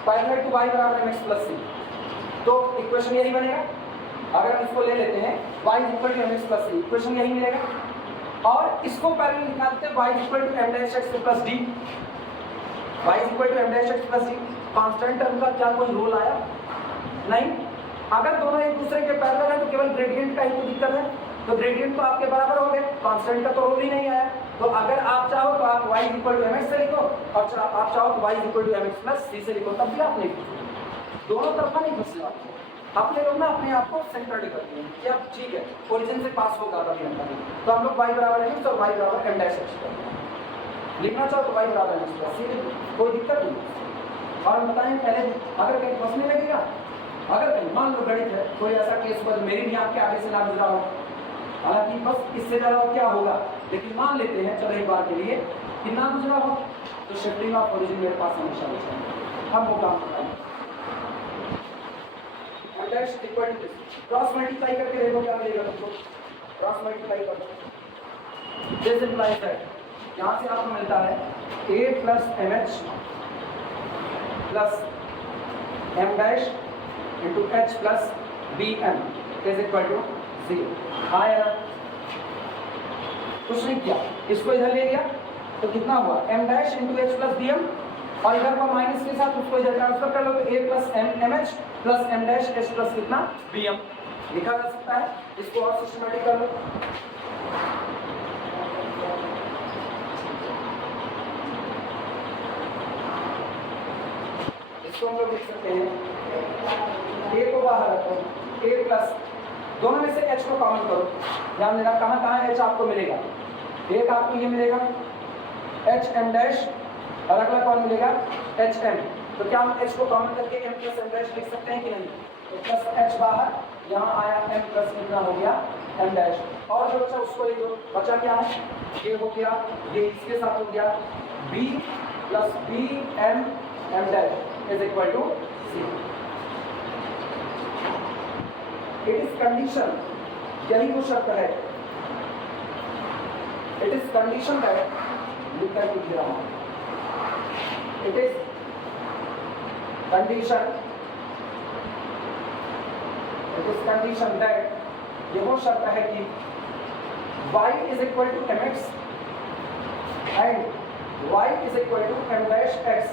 पैरेलल टू y बराबर mx प्लस सी, तो इक्वेशन यही बनेगा। अगर हम इसको ले लेते हैं y equal to mx plus c, equation यही मिलेगा और इसको पैरेलल निकालते हैं y equal to m dash x plus d, y equal to m dash x plus d। Constant term का क्या कोई रोल आया? नहीं। अगर दोनों एक दूसरे के पैरेलल है तो केवल ग्रेडियंट का ही तो दिक्कत है, तो ग्रेडियंट तो आपके बराबर हो गए, कांस्टेंट का तो रोल ही नहीं आया। तो अगर आप चाहो तो आप y इक्वल टू mx से लिखो और आप चाहो तो y equal to mx plus c से लिखो, तब भी आप लिखो, दोनों तरफा नहीं फंसे आप। अपने लोग ना अपने आप को सेंटर्ड करते हैं कि अब ठीक है ओरिजिन से पास होगा तभी हम करेंगे, तो हम लोग y बराबर है तो y बराबर m डैश x लिखना चाहो तो y बराबर mx प्लस c लिखो, कोई दिक्कत नहीं। और हम बताएं पहले अगर कहीं फंसने लगेगा, अगर कहीं मान लो गणित है कोई ऐसा केस हुआ मेरी भी आपके आगे से ना गुजरा हो, हालांकि बस इससे ज़्यादा क्या होगा, लेकिन मान लेते हैं चलो एक बार के लिए कि ना गुजरा हो तो शिफ्टिंग ऑफ ओरिजिन मेरे पास हमेशा बचता है। हम वो काम बताएंगे क्रॉस मल्टीप्लाई करके देखो क्या मिलेगा तुमको, क्रॉस मल्टीप्लाई कर दो, दिस इंप्लाइज दैट यहाँ से आपको मिलता है a plus m h plus m dash into h plus b m is equal to 0। हाँ या ना? कुछ नहीं किया, इसको इधर ले लिया तो कितना हुआ m dash into h plus b m, और इधर को माइनस के साथ उसको इधर ट्रांसफर कर लो तो a plus m h plus m dash h plus कितना बी एम लिखा जा सकता है। इसको और सिस्टमेटिक कर लो, इसको हम लोग लिख सकते हैं a को बाहर रखो, a प्लस दोनों में से h को कॉमन करो, ध्यान देना कहाँ कहाँ h आपको मिलेगा, एक आपको ये मिलेगा एच एम डैश और अगला कौन मिलेगा एच एम, तो क्या हम h को कॉमन करके m प्लस एम डैश लिख सकते हैं कि नहीं, तो प्लस h बाहर, यहाँ आया m प्लस कितना हो गया m डैश, और जो बचा उसको लिख दो, बचा क्या है ये हो गया, ये इसके साथ हो गया b plus b m m dash is equal to c। It is condition, यही वो शर्त है, इट इज कंडीशन दैट लिख कर लिख रहा हूं, it is condition, it is condition that ये वो शर्त है कि y is equal to m x and y is equal to m dash x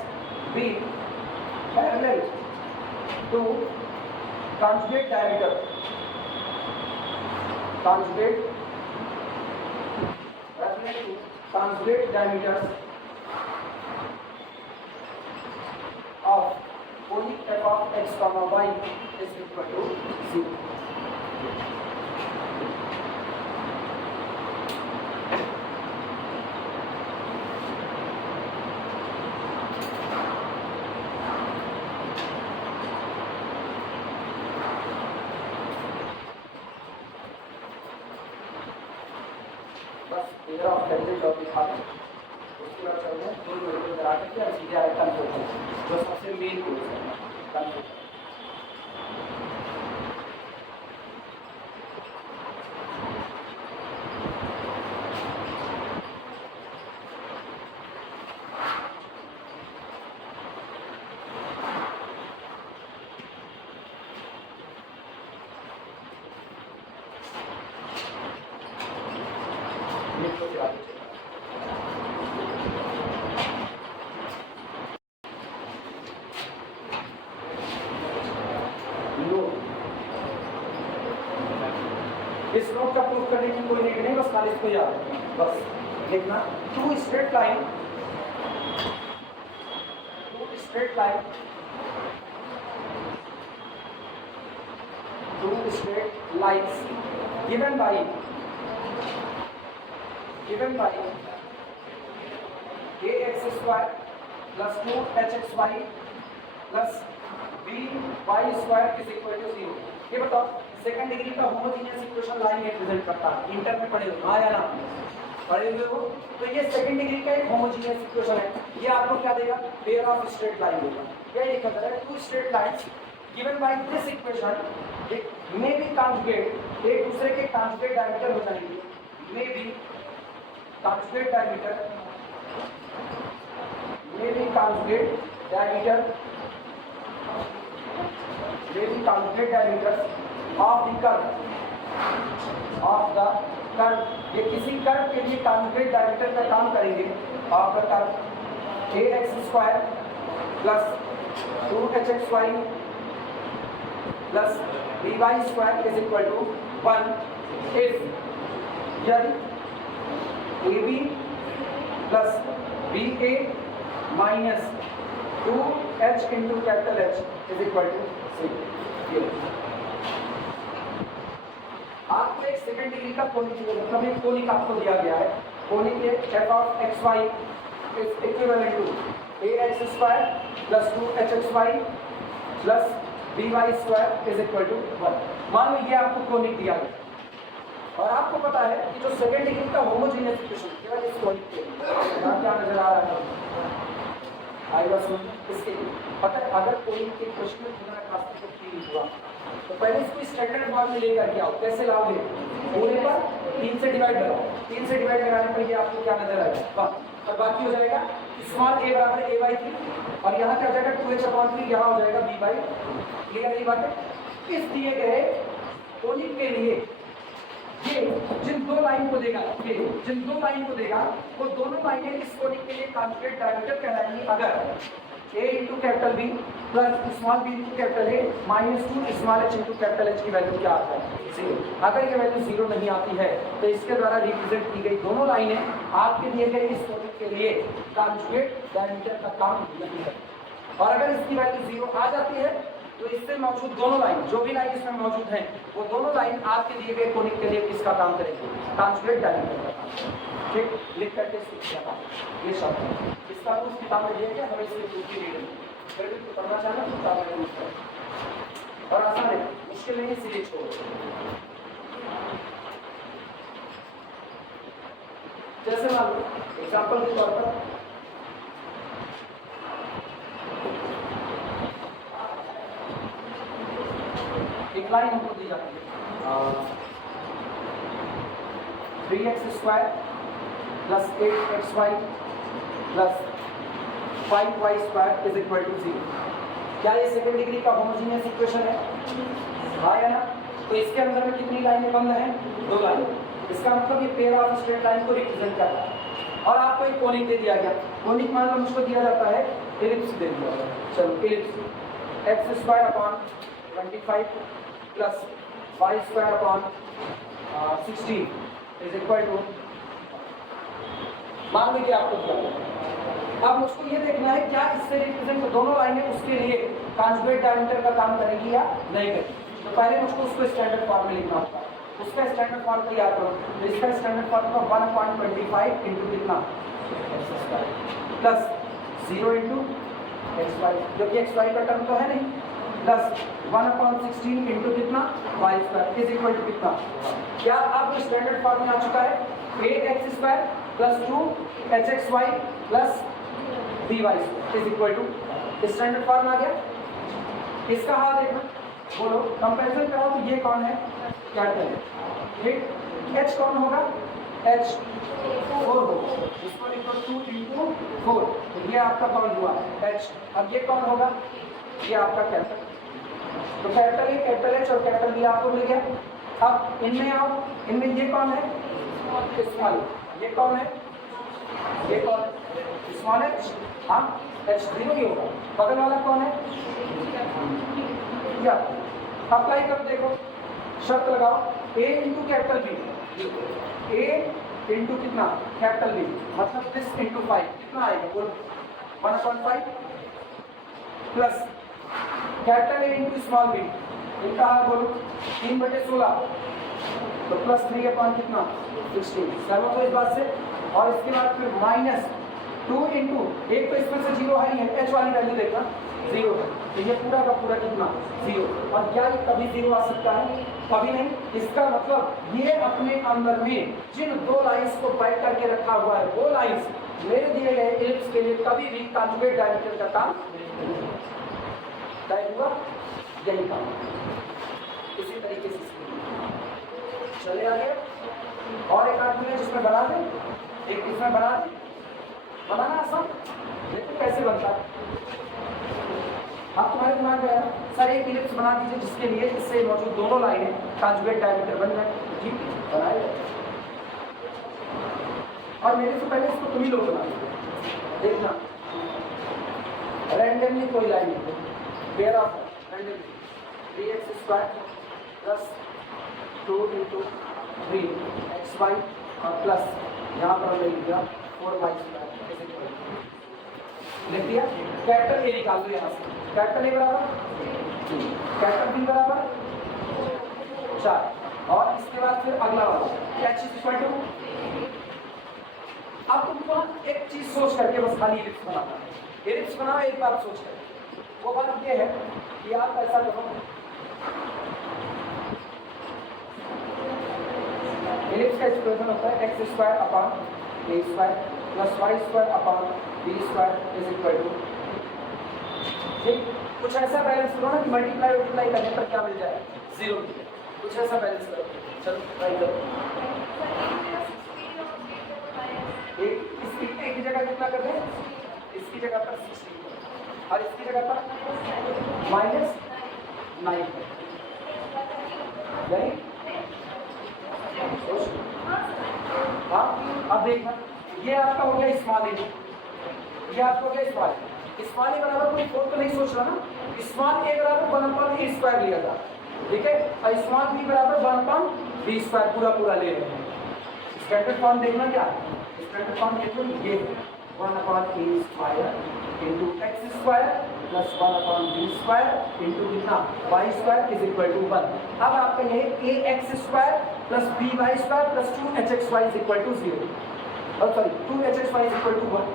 b parallel to conjugate diameter, conjugate diameters of conic f of x comma y is equal to 0। उसके बाद चलते हैं दो medical करा करके और सीधे आए कंसल्टेंट, जो सबसे मेन कोर्स है कंसल्टेंट। तो फिर आगे चलते लो इस नोट का प्रूफ करने की कोई नीड नहीं, बस खाली इसको याद रखना। बस देखना two straight line two straight lines given by ax square plus 2hxy plus by square is equal to 0। ये बताओ सेकंड डिग्री का होमोजेनियस इक्वेशन लाइन रिप्रेजेंट करता है। इंटर में पढ़े हो हाँ या ना पढ़े हुए हो? तो ये सेकंड डिग्री का एक होमोजेनियस इक्वेशन है। ये आपको क्या देगा? पेयर ऑफ स्ट्रेट लाइन देगा। क्या ये कहता है? Two straight lines given by this equation may be conjugate, एक दूसरे के कॉन्जुगेट डायमीटर हो जाएंगे। May be conjugate diameter of the curve. ये किसी कर्व के लिए कॉन्जुगेट डायमीटर का काम करेंगे। Of the curve ax square plus 2hxy plus by square is equal to 1 if यदि ab plus ba minus 2h into capital H is equal to 0। आपको एक सेकंड डिग्री का कोनिक मतलब एक कोनिक आपको दिया गया है। Conic f of xy is equivalent to ax square plus 2hxy plus by square is equal to 1। मान लीजिए आपको कोनिक दिया गया और आपको पता है कि जो सेकंड डिग्री का होमोजेनियस इक्वेशन केवल इस कोनिक के लिए क्या नजर आ रहा है? आएगा सुन इसके लिए पता है अगर कोनिक के क्वेश्चन में तुम्हारा क्लास को फील हुआ तो पहले इसको स्टैंडर्ड फॉर्म में लेकर के आओ। कैसे लाओगे? पूरे पर 3 से डिवाइड करो। 3 से डिवाइड कराने पर ये आपको क्या नजर आएगा? और बाकी हो जाएगा स्मॉल a बराबर a/3 और यहाँ क्या हो जाएगा 2h/3, यहाँ हो जाएगा b/। क्लियर है बात है? इस दिए गए कोनिक के लिए ये जिन दो लाइन को देगा वो दोनों लाइनें इस कोनिक के लिए कॉन्जुगेट डायमीटर कहलाएंगी अगर a into capital B plus small b into capital A minus 2 small h into capital H की वैल्यू क्या आता है? 0। अगर ये वैल्यू 0 नहीं आती है तो इसके द्वारा रिप्रेजेंट की गई दोनों लाइनें आपके दिए गए इस कोनिक के लिए कॉन्जुगेट डायमीटर का काम नहीं करती। और अगर इसकी वैल्यू 0 आ जाती है तो इससे मौजूद दोनों लाइन जो भी लाइन इसमें मौजूद हैं वो दोनों लाइन आपके दिए गए कोनिक के लिए किसका काम करेंगे? कॉन्जुगेट डायमीटर का काम। ठीक, लिख करके ये शब्द इसका उस किताब में दिया गया, हमें इसकी दूसरी रीडिंग फिर भी पढ़ना चाहना तो किताब में यूज करें और आसान है, मुश्किल नहीं, सीधे छोड़ो। जैसे मान लो एग्जाम्पल के तौर पर एक लाइन हमको दी जाती है 3x square plus 8xy plus 5y square is equal to 0। क्या ये सेकंड डिग्री का होमोजेनियस इक्वेशन है? हाँ या ना? तो इसके अंदर में कितनी लाइनें बंद हैं? 2 लाइन। इसका मतलब ये पेयर ऑफ स्ट्रेट लाइन को रिप्रेजेंट करता है। और आपको एक कोनिक दे दिया गया। कोनिक मान लो मुझको दिया जाता है एलिप्स दे दिया गया। चलो ellipse x square upon 25 plus y square upon 16 is equal to मान लीजिए आपको दिया। अब मुझको ये देखना है क्या इससे रिप्रेजेंट दोनों लाइनें उसके लिए कॉन्जुगेट डायमीटर का काम करेगी या नहीं करेगी। तो पहले मुझको उसको स्टैंडर्ड फॉर्म में लिखना होगा। उसका स्टैंडर्ड फॉर्म को याद करो। तो इसका स्टैंडर्ड फॉर्म का 1/25 इंटू कितना प्लस 0 इंटू xy, जो कि xy का टर्म तो है नहीं, प्लस 1/16 इंटू कितना y square is equal to कितना। क्या अब स्टैंडर्ड फॉर्म में आ चुका है? ax square plus 2hxy plus by is equal to standard form आ गया। इसका हाल देखना, बोलो कंपैरिजन कराओ तो ये कौन है? कैपिटल है। ठीक, h कौन होगा? h 4 होगा। इसको लिखो 2 इंटू 4, तो ये आपका कौन हुआ h। अब ये कौन होगा? ये आपका कैपिटल। तो कैपिटल ए कैपिटल h और कैपिटल बी आपको मिल गया। अब इनमें आओ, इनमें ये कौन है? स्मॉल। ये कौन है, ये कौन है, स्मॉल h, हाँ h0 ही होगा। बगल वाला कौन है, या अप्लाई करो, देखो शर्त लगाओ, a into capital b, a into कितना कैपिटल बी, मतलब दिस इंटू 5 कितना आएगा बोलो, 1/5 plus capital a into small b, इनका बोलो 3/16 तो प्लस 3 कितना 16, सहमत हो इस बात से। और इसके बाद फिर -2 इंटू, एक तो इसमें से 0 है ही है, h वाली वैल्यू देखना 0 है, तो ये पूरा का पूरा कितना 0। और क्या ये कभी 0 आ सकता है, कभी नहीं। इसका मतलब ये अपने अंदर में जिन दो लाइंस को पैक करके रखा हुआ है, वो लाइंस मेरे दिए गए एलिप्स के लिए कभी भी कॉन्जुगेट डायमीटर का काम तय हुआ, यही काम। इसी तरीके से चले आगे, और एक आदमी है जिसमें बना दे, एक इसमें बना दे, बनाना आसान, देखो कैसे बनता है। अब तुम्हारे दिमाग में है सर एक इलिप्स बना दीजिए जिसके लिए इससे मौजूद दोनों लाइनें कॉन्जुगेट डायमीटर बन जाए, ठीक बनाए। और मेरे से पहले इसको तुम ही लोग बना देखना, रैंडमली कोई लाइन है, pair of randomly 3x² plus 2 into 3xy और प्लस यहाँ पर ले लिया 4y², लिख दिया। कैपिटल ए निकाल दो यहाँ से, कैपिटल ए बराबर, कैपिटल बी बराबर 4, और इसके बाद फिर अगला वाला h²। अब तुमको एक चीज सोच करके बस खाली एलिप्स बनाना है, एलिप्स बनाओ एक बात सोच कर, वो बात ये है कि आप ऐसा करो, एलिप्स का एक्सप्रेशन होता है x² upon a² plus y² upon b² is equal to, ठीक, कुछ ऐसा बैलेंस करो ना कि मल्टीप्लाई करने पर क्या मिल जाए 0, कुछ ऐसा बैलेंस करो। चलो ट्राई करो, एक की जगह कितना कर दें, इसकी जगह पर 16 और इसकी जगह पर -9, यही। हाँ अब देखना, ये आपका हो गया स्मॉल ए, ये आपका हो गया स्मॉल ए। स्मॉल ए बराबर कोई 4 तो नहीं सोच रहा ना, स्मॉल ए बराबर 1/a² लिया था, ठीक है, और स्मॉल बी बराबर 1/b² पूरा ले रहे हैं। स्टैंडर्ड फॉर्म देखना क्या है, स्टैंडर्ड फॉर्म देखो ये 1/a² into x² plus 1/b² into कितना y² इज इक्वल टू 1। अब आपका ये ax² plus by² plus 2hxy is equal to 0, और sorry 2hxy is equal to 1।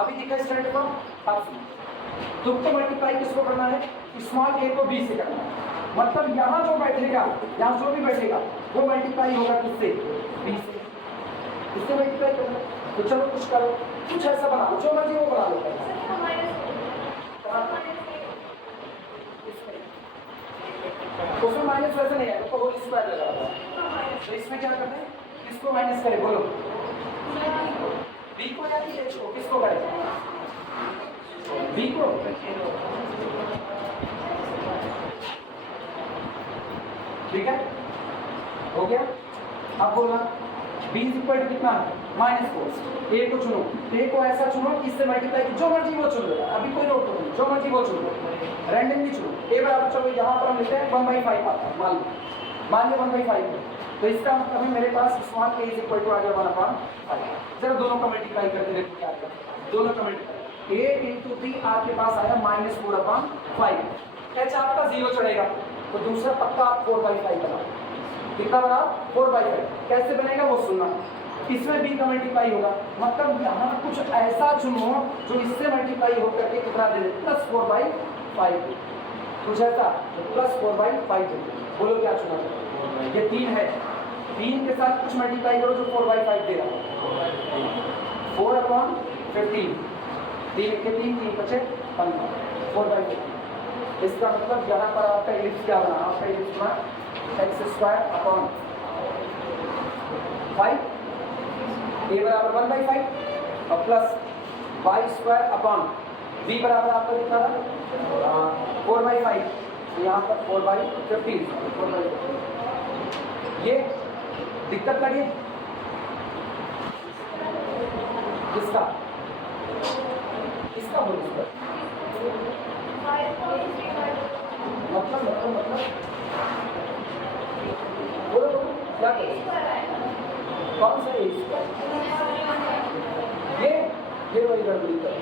अभी दिखा स्टैंडर्ड फॉर्म, आप सुनो, तुमको मल्टीप्लाई किसको करना है, स्मॉल a को b से करना है, मतलब यहाँ जो बैठेगा, यहाँ जो भी बैठेगा वो मल्टीप्लाई होगा किससे, b से, इससे मल्टीप्लाई करना। तो चलो कुछ करो, कुछ ऐसा बना लो, जो मर्जी वो बना लो। उसमें माइनस वैसे नहीं है, तो होल स्क्वायर लगा हुआ है, तो इसमें क्या करते हैं, किसको माइनस करें बोलो, b को या h को, किसको करें, b को, ठीक है, हो गया। अब बोलना b इज इक्वल टू कितना, -4, a को चुनो, a को ऐसा चुनो इससे मल्टीप्लाई, जो मर्जी वो चुन लो, अभी कोई रोक नहीं, जो मर्जी वो चुन लो, रैंडमली चुनो। a बराबर, चलो यहाँ पर हम लिखते हैं 1/5 आता है, मान लो 1/5, तो इसका मतलब है मेरे पास small a is equal to आ गया 1/5। जरा दोनों का मल्टीप्लाई करके देखो क्या आएगा, दोनों का मल्टीप्लाई, a इंटू b आपके पास आया -4/5, h आपका 0 चढ़ेगा, तो दूसरा पक्का आप 4/5 बनाओ, कितना बनाओ 4/5, कैसे बनेगा वो सुनना। इसमें b का मल्टीप्लाई होगा, मतलब यहाँ कुछ ऐसा चुनो जो इससे मल्टीप्लाई होकर के कितना दे दे, +4/5, कुछ ऐसा तो +4/5। बोलो क्या चुना, ये 3 है, 3 के साथ कुछ मल्टीप्लाई करो जो 4/5 दे रहा है, 4/15, 3 के 3 बचे 15, 4/5। इसका मतलब यहाँ पर आपका इलिप्स क्या बना, आपका इलिप्स बना x² अपॉन 5, a बराबर 1/5 और प्लस y² अपॉन b बराबर आपका कितना था 4/5, यहाँ पर 4/15, 4/5। ये दिक्कत लगी, किसका किसका होल स्क्वायर मतलब बोलो क्या कौन सा ए ये वही गड़बड़ी कर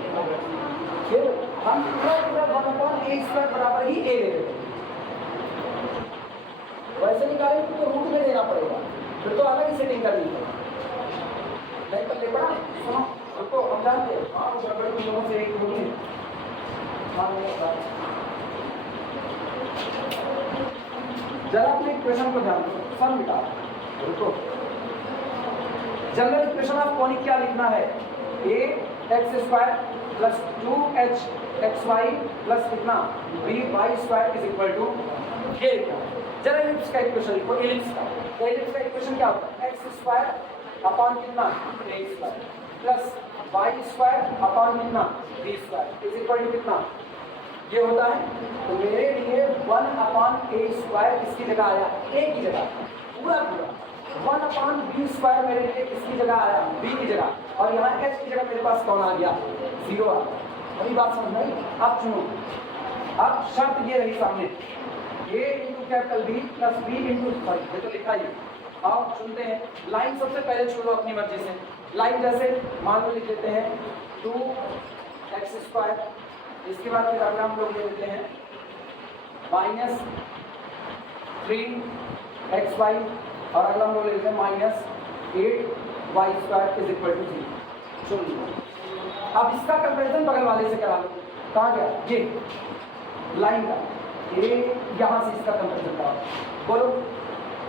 ये हम पूरा 1/a² बराबर ही ए ले लेते हैं। वैसे निकालें तो रूट में देना पड़ेगा, फिर तो अलग ही सेटिंग करनी है। नहीं कर ले पड़ा सुनो तो हम जानते हैं हाँ गड़बड़ी की दोनों से एक होगी। जरा अपने इक्वेशन को ध्यान दो, सब मिटा रुको। जनरल इक्वेशन ऑफ कॉनिक क्या लिखना है? ax² प्लस 2hxy प्लस कितना by² इज इक्वल टू ये लिखना है। जरा एलिप्स का इक्वेशन लिखो, एलिप्स का तो एलिप्स का इक्वेशन क्या होता है? x² अपॉन कितना a² प्लस y² अपॉन कितना b² इज इक्वल टू कितना ये होता है। तो मेरे लिए 1/a² किसकी जगह आया? a की जगह पूरा 1/b² मेरे लिए किसकी जगह आया? b की जगह। और यहाँ h की जगह मेरे पास कौन आ गया? 0 आ गया। अभी बात समझ में आई? अब चुनो, अब शर्त ये रही सामने a into capital B plus B into ये तो लिखा ही। आओ चुनते हैं लाइन, सबसे पहले चुन लो अपनी मर्जी से लाइन। जैसे मान लो लिख लेते हैं 2x², इसके बाद फिर अगला हम लोग ले लेते हैं -3xy और अगला हम लोग ले लेते हैं -8y² इज इक्वल टू 0। चुन लो। अब इसका कंपैरिजन बगल वाले से करा लो। कहाँ गया? ये लाइन का ये यहाँ से इसका कंपैरिजन करा। बोलो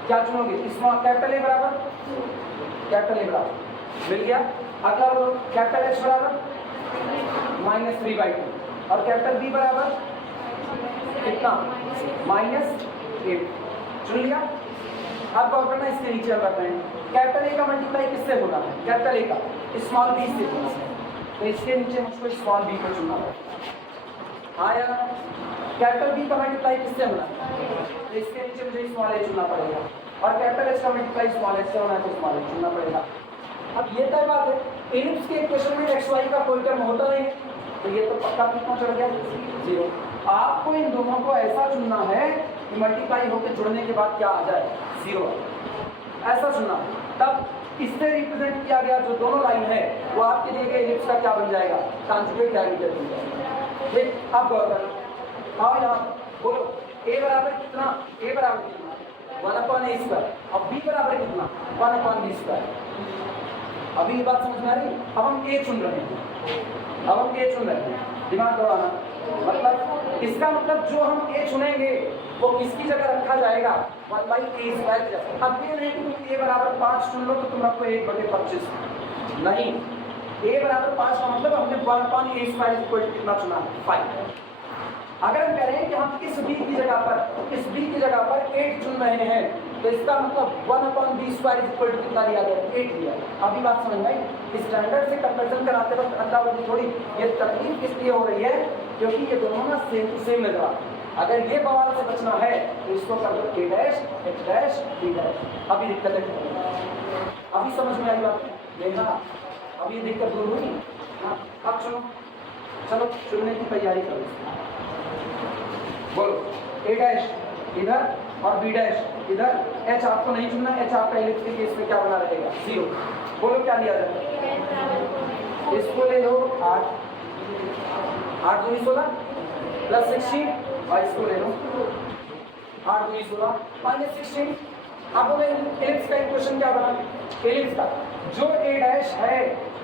क्या चुनोगे? स्मॉल कैपिटल ए बराबर मिल गया। अगला बोलो कैपिटल H बराबर -3/2 और कैपिटल B बराबर कितना -8 चुन लिया। अब क्या करना है? इसके नीचे हम रख रहे हैं कैपिटल ए का मल्टीप्लाई किससे होना है? कैपिटल ए का स्मॉल b से होना है। तो इसके नीचे मुझको स्मॉल b को चुनना है। आया कैपिटल B का मल्टीप्लाई किससे होना है? तो इसके नीचे मुझे स्मॉल a चुनना पड़ेगा और कैपिटल H का मल्टीप्लाई स्मॉल h से होना है तो स्मॉल h चुनना पड़ेगा। अब ये तय बात है एलिप्स के इक्वेशन में xy का कोई टर्म होता नहीं तो ये तो पक्का कितना चढ़ गया? 0। आपको इन दोनों को ऐसा चुनना है कि मल्टीप्लाई होकर जुड़ने के बाद क्या आ जाए? 0 ऐसा चुनना। तब इससे रिप्रेजेंट किया गया जो दोनों लाइन है वो आपके दिए गए एलिप्स का क्या बन जाएगा? कॉन्जुगेट डायमीटर बन जाएगा। ठीक, अब गौर करना। आओ यहाँ बोलो a बराबर कितना? a बराबर कितना 1/a²। अब b बराबर कितना? 1/b²। अभी ये बात समझ में आ रही? अब हम a चुन रहे हैं, दिमाग दौड़ाना। मतलब इसका मतलब जो हम a चुनेंगे वो किसकी जगह रखा जाएगा? 1/a²। अब ये नहीं कि तुम a बराबर 5 चुन लो तो तुम रखो 1/25 नहीं। a बराबर 5 का मतलब हमने 1/a² कितना चुना? 5। अगर हम कह रहे हैं कि हम इस b की जगह पर 8 चुन रहे हैं तो इसका मतलब 1/b² कितना दिया गया? 8 दिया। अभी बात समझ में आई? स्टैंडर्ड से कंपैरिजन कराते वक्त अदला-बदली थोड़ी। ये तकलीफ किस लिए हो रही है? क्योंकि ये दोनों ना सेम टू सेम नजर आते हैं। अगर ये बवाल से बचना है तो इसको कर दो a' h' b'। अभी दिक्कत है, अभी समझ में आई बात? देखना अभी ये दिक्कत दूर हुई। हाँ अब चलो चुनने की तैयारी करो। बोलो a' इधर और b' इधर। h आपको नहीं चुनना, h आपका एलिप्स के केस में क्या बना रहेगा? 0। बोलो क्या लिया जाए? इसको ले लो 8 2 16 प्लस 16 और इसको ले लो 8 2 16 -16। अब बोले एलिप्स का इक्वेशन क्या बना? एलिप्स का जो a' है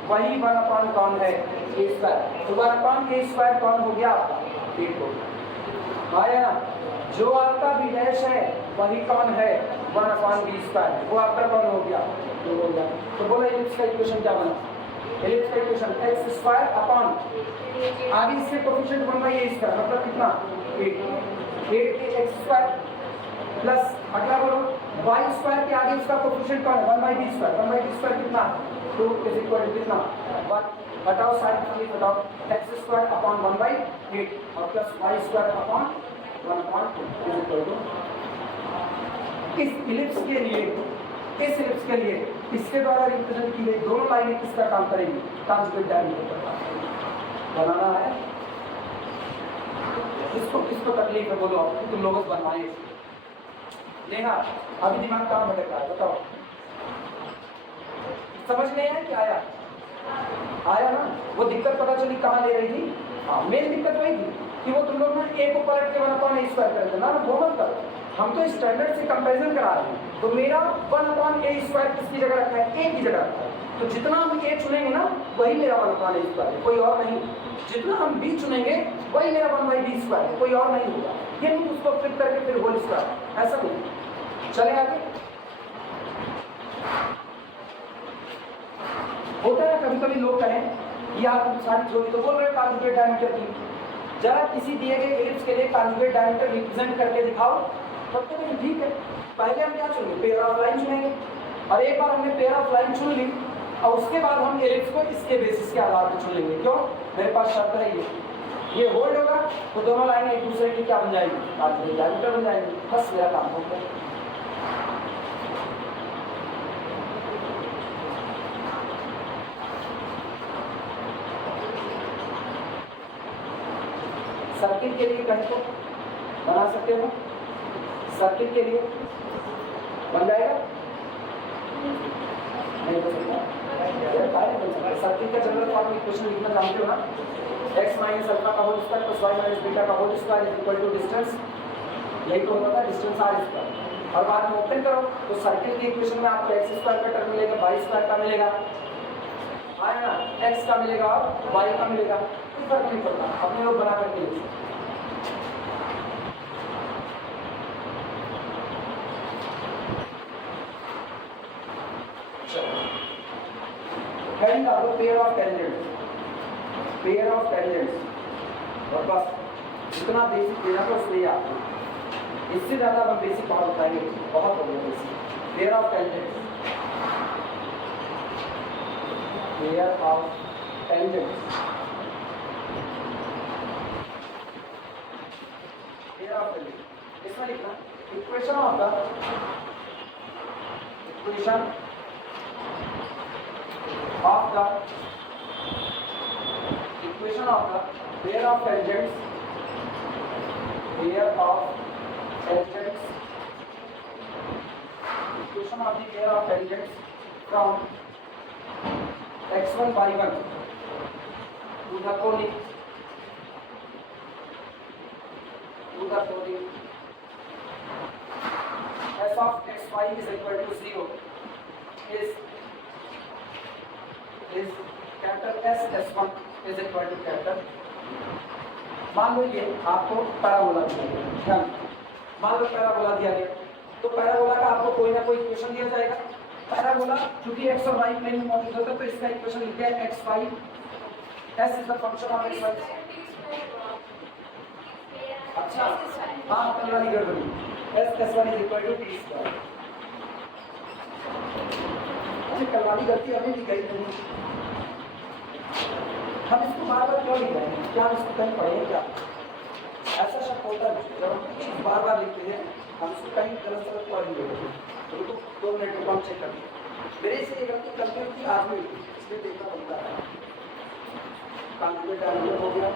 वही 1/, कौन है? a²। तो 1/a² कौन हो गया आपका? 8 हो गया। आया ना? जो आपका b' है वही कौन है? 1/b²। वो आपका कौन हो गया? 2 हो गया। तो बोलो एलिप्स का इक्वेशन क्या बना? एलिप्स का इक्वेशन x² अपॉन आगे इसके कोएफिशिएंट 1/a² मतलब कितना? 8x² प्लस अगला बोलो y² के आगे इसका कोएफिशिएंट कौन है? 1/b²। 1/b² कितना? 2 इज इक्वल टू कितना? 1। घटाओ साइड से घटाओ x² अपॉन 1/8 और plus y² upon 1/2 is equal to. इस एलिप्स के लिए इस इलिप्स के लिए इसके द्वारा रिप्रेजेंट की गई दोनों लाइनें किसका काम करेंगी? कॉन्जुगेट डायमीटर का काम करेंगी। बनाना है इसको तकलीफ है, बोलो कि तुम लोगों से बनवाए लेना। अभी दिमाग कहाँ भटक रहा है बताओ? समझ नहीं आया क्या आया? आया ना? वो दिक्कत पता चली कहाँ ले रही थी? हाँ, मेन दिक्कत वही थी कि वो तुम लोग ना ए को पलट के 1/a स्क्वायर कर देना ना, वो मत करो। हम तो स्टैंडर्ड से कंपैरिजन करा रहे हैं, तो मेरा 1/a स्क्वायर किसकी जगह रखा है? ए की जगह रखा है। तो जितना हम ए चुनेंगे ना वही मेरा 1/a स्क्वायर है, कोई और नहीं। जितना हम बी चुनेंगे वही मेरा 1/b स्क्वायर है, कोई और नहीं होगा। ये नहीं उसको फ्लिप करके फिर होल स्क्वायर, ऐसा नहीं। चले आगे। होता है कभी कभी लोग कहें या सारी थ्योरी तो बोल रहे कॉन्जुगेट डायमीटर की, जरा किसी दिए गए इलिप्स के लिए कॉन्जुगेट डायमीटर रिप्रेजेंट करके दिखाओ। तब तो नहीं, ठीक है। पहले हम क्या चुनेंगे? पेयर ऑफ लाइन चुनेंगे, और एक बार हमने पेयर ऑफ लाइन चुन ली और उसके बाद हम इलिप्स को इसके बेसिस के आधार पर चुन लेंगे। क्यों? मेरे पास शर्त है ये होल्ड होगा तो दोनों लाइनें एक दूसरे की क्या बन जाएगी? कॉन्जुगेट डायमीटर बन जाएंगी। बस मेरा काम हो गया। सर्किट के लिए कहें तो बना सकते हो? सर्किट के लिए बन जाएगा? नहीं बन सकता। सर्किट का जनरल फॉर्म इक्वेशन लिखना जानते हो ना? x माइनस अल्फा का whole square plus y minus beta का whole square is equal to distance, यही तो होता है डिस्टेंस r स्क्वायर। और बाद में ओपन करो तो सर्किट की इक्वेशन में आपको x स्क्वायर का टर्म मिलेगा, y स्क्वायर का मिलेगा, आया ना? x का मिलेगा और y का मिलेगा, कोई फर्क नहीं पड़ता, अपने लोग बना करके लिख सकते। हेडिंग आपको pair of tangents, pair of tangents, और बस जितना बेसिक देना था उसमें आपको, इससे ज़्यादा हम बेसिक और बताएंगे, बहुत हो गया basic. Pair of tangents, pair of tangents, pair of tangents, इसमें लिखना equation of the equation of the equation of the pair of tangents, pair of tangents, equation of the pair of tangents from x1 y1 to the conic s of xy is equal to 0 is capital S S1 is equal to capital, मान लो ये आपको parabola दिया गया, मान लो parabola दिया गया, तो parabola का आपको कोई ना कोई इक्वेशन दिया जाएगा। पैराबोला क्योंकि x और y प्लेन में मौजूद होता है तो इसका इक्वेशन लिख दिया x y, s is the function of x y। अच्छा हाँ, पहले वाली गड़बड़ी, s S1 is equal to t square. कल वाली गलती अभी भी गई नहीं, हम इसको बार बार क्यों लिख रहे हैं? क्या हम इसको कहीं पढ़े क्या? ऐसा शक होता है जब हम बार बार लिखते हैं, हम इसको कहीं गलत सलत पढ़ नहीं रहे। तो रुको 2 मिनट रुको, हम चेक कर लें। मेरे से ये गलती कल की आज में इसमें देखना बनता है। कॉन्जुगेट डायमीटर हो गया,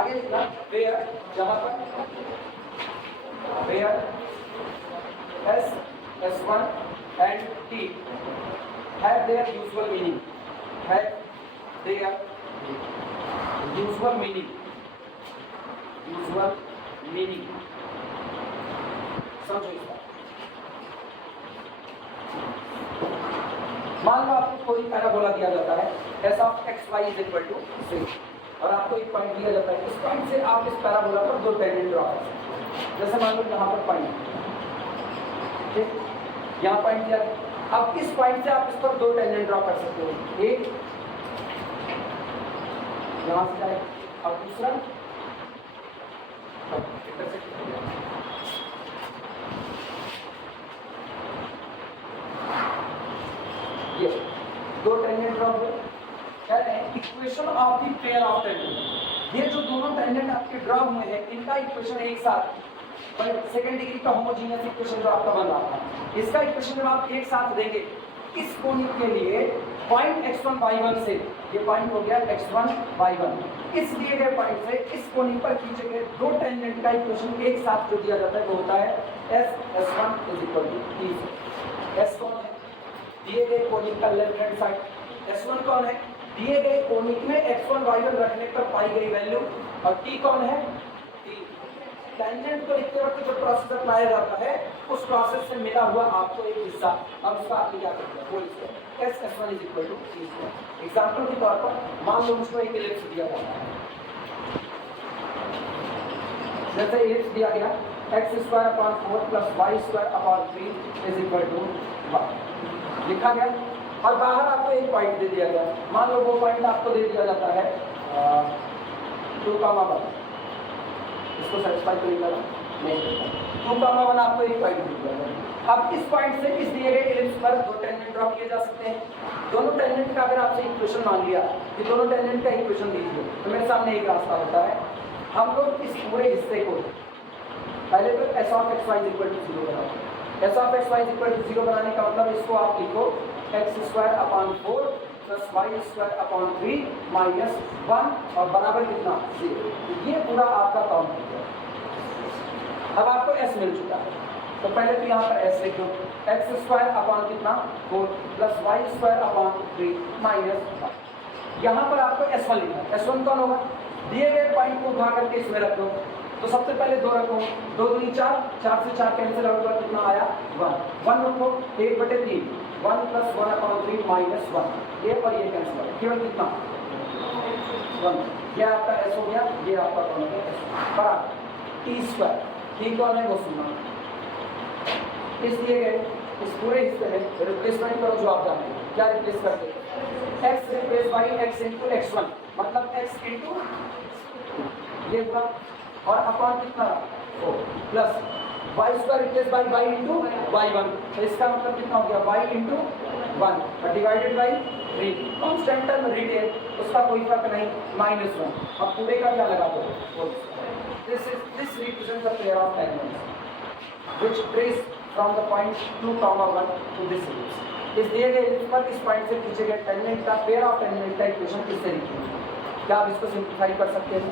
आगे लिखना where, जहां पर where S, S1 and T have their usual meaning, have their usual meaning, usual meaning समझो इसका। मान लो आपको कोई पैराबोला दिया जाता है s of x y is equal to 6 और आपको एक पॉइंट दिया जाता है, इस पॉइंट से आप इस पैराबोला पर दो टेंजेंट ड्रॉ कर सकते हैं। जैसे मान लो यहाँ पर पॉइंट, ठीक, यहाँ पॉइंट दिया, अब इस पॉइंट से आप इस पर दो टेंजेंट ड्रॉ कर सकते हो, एक यहाँ से जाए, अब दूसरा ये दो टेंजेंट ड्रॉ हुए। कह रहे हैं equation of the pair of tangent, ये जो दोनों टेंजेंट आपके ड्रॉ हुए हैं इनका इक्वेशन एक साथ, सेकंड डिग्री का होमोजीनियस इक्वेशन जो आपका बन रहा था, इसका इक्वेशन जब आप एक साथ देंगे इस कोनिक के लिए पॉइंट x1 y1 से, ये पॉइंट हो गया x1 y1, इस दिए गए पॉइंट से इस कोनिक पर खींचे गए दो टेंजेंट का इक्वेशन एक साथ जो दिया जाता है वो होता है s1 is equal to t। s कौन है? दिए गए कोनिक का लेफ्ट हैंड साइड, s1 कौन है? दिए गए कोनिक में x1 y1 रखने पर पाई गई वैल्यू, और t कौन है? टेंजेंट को लिखते वक्त जो प्रोसेस अपनाया जाता है उस प्रोसेस से मिला हुआ आपको एक हिस्सा, अब इसका आप क्या करते हैं वो लिखते हैं s1 is equal to t square. Example के तौर पर मान लो मुझको एक इलिप्स दिया जाता है, जैसे इलिप्स दिया गया x square upon 4 plus y square upon 3 is equal to 1 लिखा गया, और बाहर आपको एक पॉइंट दे दिया गया, मान लो वो पॉइंट आपको दे दिया जाता है 2,1, इसको सेटिस्फाई करेगा नहीं, 2,1 आपको एक पॉइंट दिया गया। अब इस पॉइंट से इस दिए गए इलिप्स पर दो टेंजेंट ड्रॉ किए जा सकते हैं। दोनों टेंजेंट का अगर आपसे इक्वेशन मांग लिया कि दोनों टेंजेंट का इक्वेशन दीजिए, तो मेरे सामने एक रास्ता होता है, हम लोग इस पूरे हिस्से को पहले तो s ऑफ x y इक्वल टू 0 बनाओ। s ऑफ x y इक्वल टू 0 बनाने का मतलब इसको आप लिखो x square upon 4 plus y square upon 3 minus 1 और बराबर कितना 0। ये पूरा आपका काउंट हो गया। अब आपको s मिल चुका है, तो पहले तो यहाँ पर s लिखो, x स्क्वायर अपॉन कितना 4 plus y square upon 3 minus 1। यहाँ पर आपको s1 लिखना है। s1 कौन होगा? दिए गए पॉइंट को उठा करके इसमें रख दो, तो सबसे पहले 2 रखो, 2 दूनी 4, 4 से 4 कैंसिल आउट हुआ, कितना आया 1, 1 रखो 1/3, 1 प्लस 1 अपॉन 3 माइनस 1, ये और ये कैंसिल आउट, केवल कितना 1। ये आपका s हो गया, ये आपका कौन है s बराबर t स्क्वायर। t कौन है वो सुनना, इस दिए गए इस पूरे हिस्से में रिप्लेसमेंट करो जो आप जानते हैं, क्या रिप्लेस करते हैं x replace by x into x1, मतलब x इंटू ये हुआ, और अपॉन कितना 4 plus y square replace by y into y1, तो इसका मतलब कितना हो गया y इंटू 1 और divided by 3, constant term retain उसका कोई फर्क नहीं -1। अब पूरे का क्या लगा दो, this represents the pair of tangents which trace from the point 2, 1 to this ellipse। इस दिए गए ellipse पर इस पॉइंट से खींचे गए टेंजेंट का पेयर ऑफ टेंजेंट का इक्वेशन किससे लिखेंगे? क्या आप इसको सिंप्लीफाई कर सकते हैं?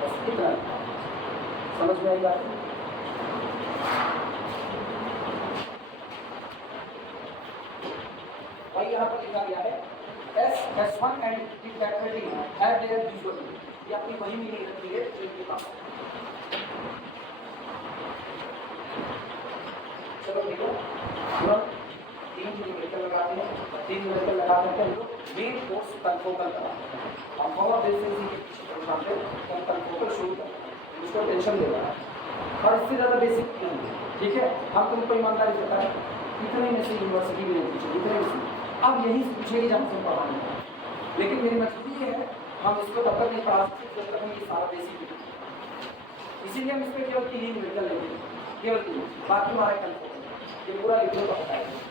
बस इतना समझ में आई बात? भाई यहाँ पर लिखा गया है s1 and t factor t have their usual meaning, ये अपनी वही मीनिंग रखती है जो इनके पास। चलो ठीक है, तुरंत 3 न्यूमेरिकल लगाते हैं, 3 न्यूमेरिकल लगा करके हम लोग मेन कोर्स कंफोकल कराते हैं। हम बहुत देर से इसी प्रोग्राम पे कंफोकल शुरू करते हैं, उसको टेंशन ले रहा है और इससे ज़्यादा बेसिक नहीं है, ठीक है। हम तुमको ईमानदारी से बताएं, इतने में से यूनिवर्सिटी में नहीं पूछे, इतने में से अब यही पूछेगी जहाँ से पढ़ाने का, लेकिन मेरी मजबूरी है हम इसको तब तक नहीं पढ़ा सकते जब तक हम ये सारा बेसिक नहीं, इसीलिए हम इस पर केवल 3 न्यूमेरिकल लेंगे, केवल 3, बाकी हमारा कंफोकल ये पूरा लिखने को बताएगा।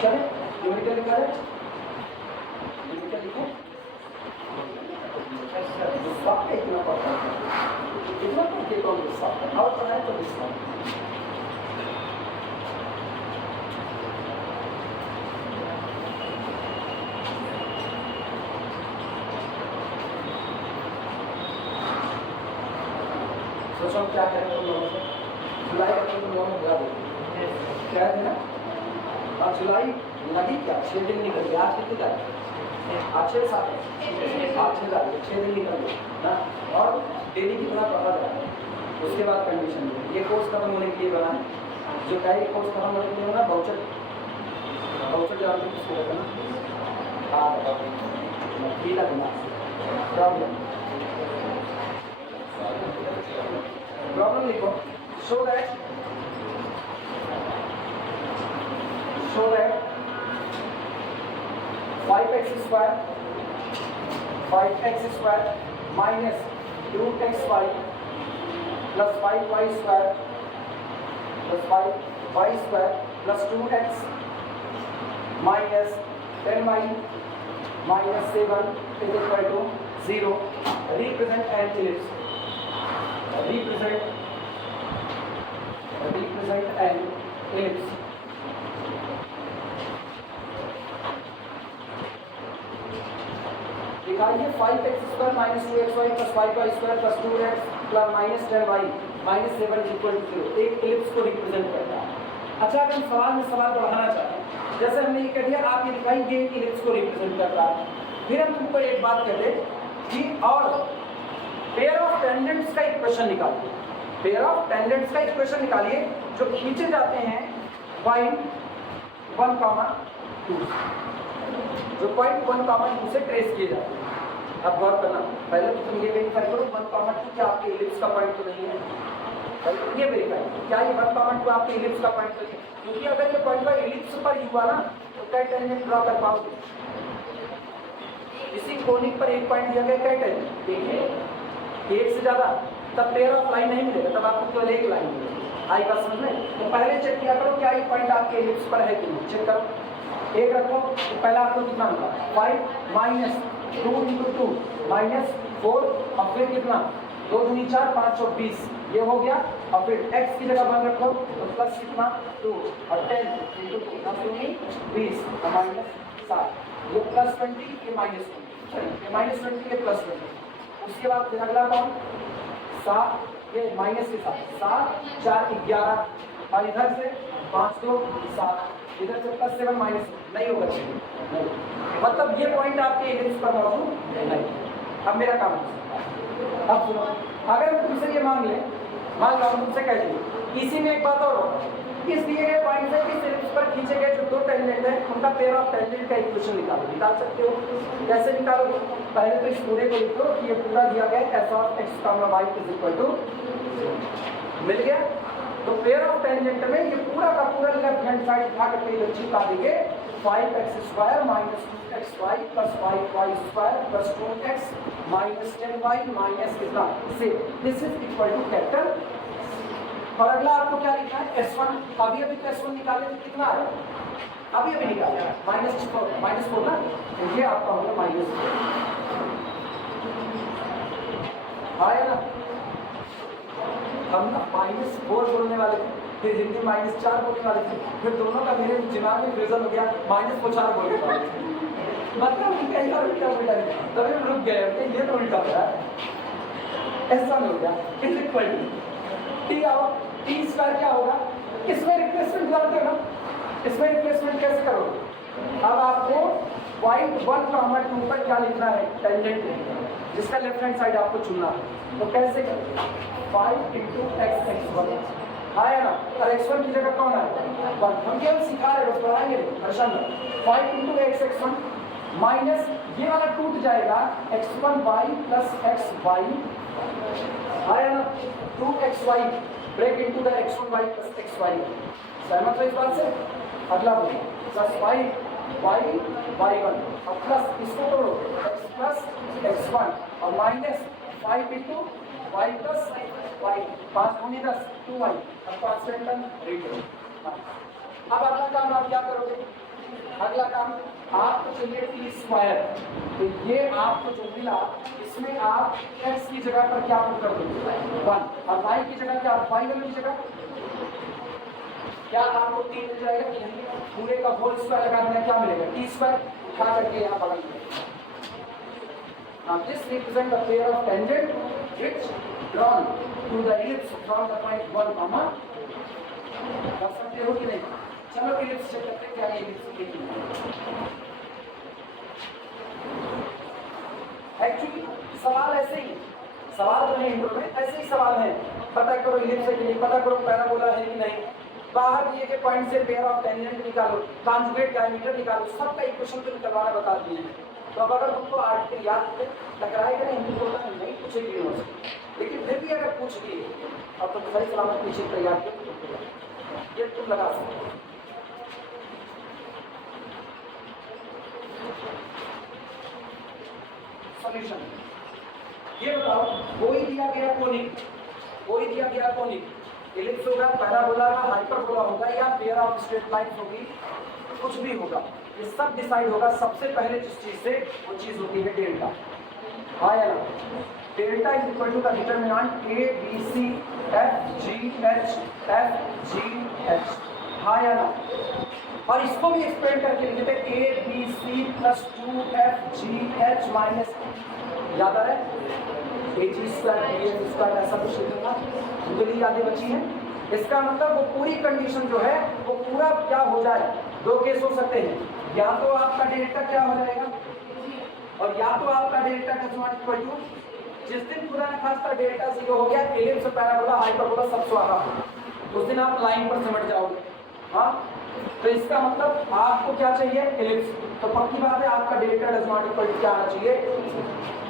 चले न्यूमेरिकल लिखा है, न्यूमेरिकल लिखो, वाक्य इतना पढ़ता है, इतना पढ़ते कौन गुस्सा और पढ़ाए तो गुस्सा। बच्चों क्या करें तुम लोगों से जुलाई का तुम लोगों ने बुला देते क्या है ना। अब जुलाई लगी क्या 6 दिन निकल गए। आज कितनी तारीख आज 6 7 आज 6 तारीख 6 दिन निकल गए ना। और डेली कितना पढ़ा जा रहा है उसके बाद कंडीशन है ये कोर्स खत्म होने के लिए बना है। जो टाइप कोर्स खत्म होने के लिए ना बाउचर जानते हैं किसको कहते हैं। हाँ बताओ पीला दिमाग प्रॉब्लम लिखो। show that 5x square minus 2xy plus 5y square plus 5y square plus 2x minus 10y minus 7 is equal to 0. Represent an ellipse. Represent an ellipse. निकालिए 5x square minus 2xy plus 5y square plus 2x plus minus 10y minus 7 equal to 0 एक ellipse को represent करता है। अच्छा अगर हम सवाल में सवाल बढ़ाना चाहते हैं जैसे हमने ये कह दिया आप ये दिखाइए एक एलिप्स को रिप्रेजेंट करता है। फिर हम तुमको एक बात कहते कि और पेयर ऑफ टेंजेंट्स का इक्वेशन निकालिए। पेयर ऑफ टेंजेंट्स का इक्वेशन निकालिए जो खींचे जाते हैं पॉइंट 1, 2 जो पॉइंट 1, 2 से ट्रेस किए जाते हैं। अब गौर करना पहले तो तुम ये वेरीफाई करो 1, 2 क्या आपके एलिप्स का पॉइंट तो नहीं है। पहले तो ये वेरीफाई क्या ये 1, 2 आपके एलिप्स का पॉइंट तो नहीं है। क्योंकि अगर ये पॉइंट का एलिप्स पर ही हुआ ना तो क्या टेंजेंट ड्रॉ कर पाओगे। इसी कोनिक पर एक पॉइंट दिया गया क्या टेंजेंट देखिए एक से ज्यादा तब पेयर ऑफ लाइन नहीं मिलेगा तब आपको केवल एक लाइन मिलेगी। आई बात समझ में। तो पहले चेक किया करो क्या ये पॉइंट आपके एलिप्स पर है कि नहीं। चेक करो एक रखो तो पहला आपको कितना मिला 5 माइनस 2 × 2 माइनस 4 और फिर कितना 2 दूनी 4 5 और 20 ये हो गया। और फिर x की जगह 1 रखो तो प्लस कितना 2 और 10 × 2 20 और माइनस 7 ये प्लस 20 ये माइनस 20 सॉरी ये माइनस 20 ये प्लस 20। उसके बाद फिर अगला कौन 7 ये माइनस के साथ 7 4 11 और इधर से 5 2 7 इधर से प्लस 7 माइनस नहीं होगा नहीं। मतलब ये पॉइंट आपके एलिप्स पर मौजूद नहीं। अब मेरा काम अब सुनो अगर हम तुमसे ये मान लें मान लो हम तुमसे कह दें इसी में एक बात और होगा इस दिए गए पॉइंट से किस एलिप्स पर खींचे गए जो दो टेंजेंट हैं उनका पेयर ऑफ टेंजेंट का इक्वेशन निकाल सकते हो। कैसे निकालोगे पहले तो इस पूरे को लिखो कि ये पूरा दिया गया f of x, y is equal to मिल गया। तो पेयर ऑफ टेंजेंट में ये पूरा का पूरा लेफ्ट हैंड साइड उठा करके ये चिपका देंगे 5x square minus 2xy plus 5y square plus 2x minus 10y minus कितना 6 this is equal to capital. और अगला आपको क्या लिखना है S1 अभी तो S1 निकाले तो कितना है अभी निकाले -4 ना तो ये आपका होगा -4 आया ना। हम ना -4 बोलने वाले थे फिर हिंदी -4 बोलने वाले थे फिर दोनों का मेरे दिमाग में फ्यूजन हो गया -4 बोलने वाले थे मतलब कहीं और उल्टा उल्टा तभी हम रुक गए ये तो उल्टा हो रहा है ऐसा नहीं हो गया इज इक्वल टू टी आओ टी स्क्वायर क्या होगा इसमें रिप्लेसमेंट डालते हो ना इसमें रिप्लेसमेंट कैसे करोगे। अब आपको पॉइंट 1, 2 पर क्या लिखना है टेंजेंट जिसका लेफ्ट हैंड साइड आपको चुनना है तो कैसे करोगे 5 × x आया ना और x1 की जगह कौन आया 1 हम केवल सिखा रहे हो पढ़ाएंगे परेशान नहीं 5 × x माइनस ये वाला टूट जाएगा x1y प्लस xy आया ना 2xy break into the x1y plus xy सहमत हो इस बात से। अगला बोलो प्लस 5y y1 और प्लस इसको तोड़ो x प्लस x1 और minus 5 × y plus y 5 × 10 2y और 5 से रीड करो। अब अगला काम आप क्या करोगे अगला काम आपको चाहिए टी स्क्वायर तो ये आपको जो मिला इसमें आप x की जगह पर क्या पुट कर दोगे 1 और y की जगह क्या y1 की जगह क्या आपको 3 मिल जाएगा कि नहीं पूरे का होल स्क्वायर लगा देना क्या मिलेगा टी स्क्वायर उठा करके यहाँ बगल में। Now this represents the pair of tangent which drawn to the ellipse from the point 1 comma, कर सकते हो कि नहीं? चलो इलिप्स चेक करते हैं क्या ये इलिप्स की एक्चुअली सवाल ऐसे ही, सवाल जो है इंट्रो में ऐसे ही सवाल है, पता करो इलिप्स है कि नहीं, पता करो पैराबोला है कि नहीं, बाहर दिए गए पॉइंट से पेयर ऑफ टेंजेंट निकालो, कॉन्जुगेट डायमीटर निकालो, सबका इक्वेशन तो निकलवाना बता दिए हैं। तो अब अगर तुमको आर्टिकल याद टकराएगा नहीं, हिंदी बोलना नहीं पूछेगी यूनिवर्सिटी, लेकिन फिर भी अगर पूछ ली और तुम सही सलामत पीछे तैयार किया, ये तुम लगा सकते हो। सॉल्यूशन ये बताओ, कोई दिया गया कोनिक, कोई दिया गया कोनिक, इलिप्स होगा, पैराबोला होगा, हाइपरबोला होगा या पेयर ऑफ स्ट्रेट लाइन्स होगी, कुछ भी होगा, ये सब डिसाइड होगा सबसे पहले जिस चीज से, वो चीज होती है डेल्टा। हाँ या ना? Delta is equal to the determinant a b c f g h. हाँ या ना? और इसको भी एक्सपेंड करके लिखते हैं a b c plus 2f g h minus, याद आ रहा है? A g square b f square ऐसा कुछ लिखूंगा, उंगली यादें बची हैं। इसका मतलब वो पूरी कंडीशन जो है वो पूरा क्या हो जाए, दो केस हो सकते हैं, या तो आपका डेल्टा क्या हो जाएगा और या तो आपका delta does not equal to, जिस दिन खुदा न खास्ता डेल्टा 0 हो गया, इलिप्स पैराबोला हाइपरबोला सब स्वाहा, उस दिन आप लाइन पर सिमट जाओगे। हाँ, तो इसका मतलब आपको क्या चाहिए, इलिप्स, तो पक्की बात है आपका delta does not equal to क्या आना चाहिए।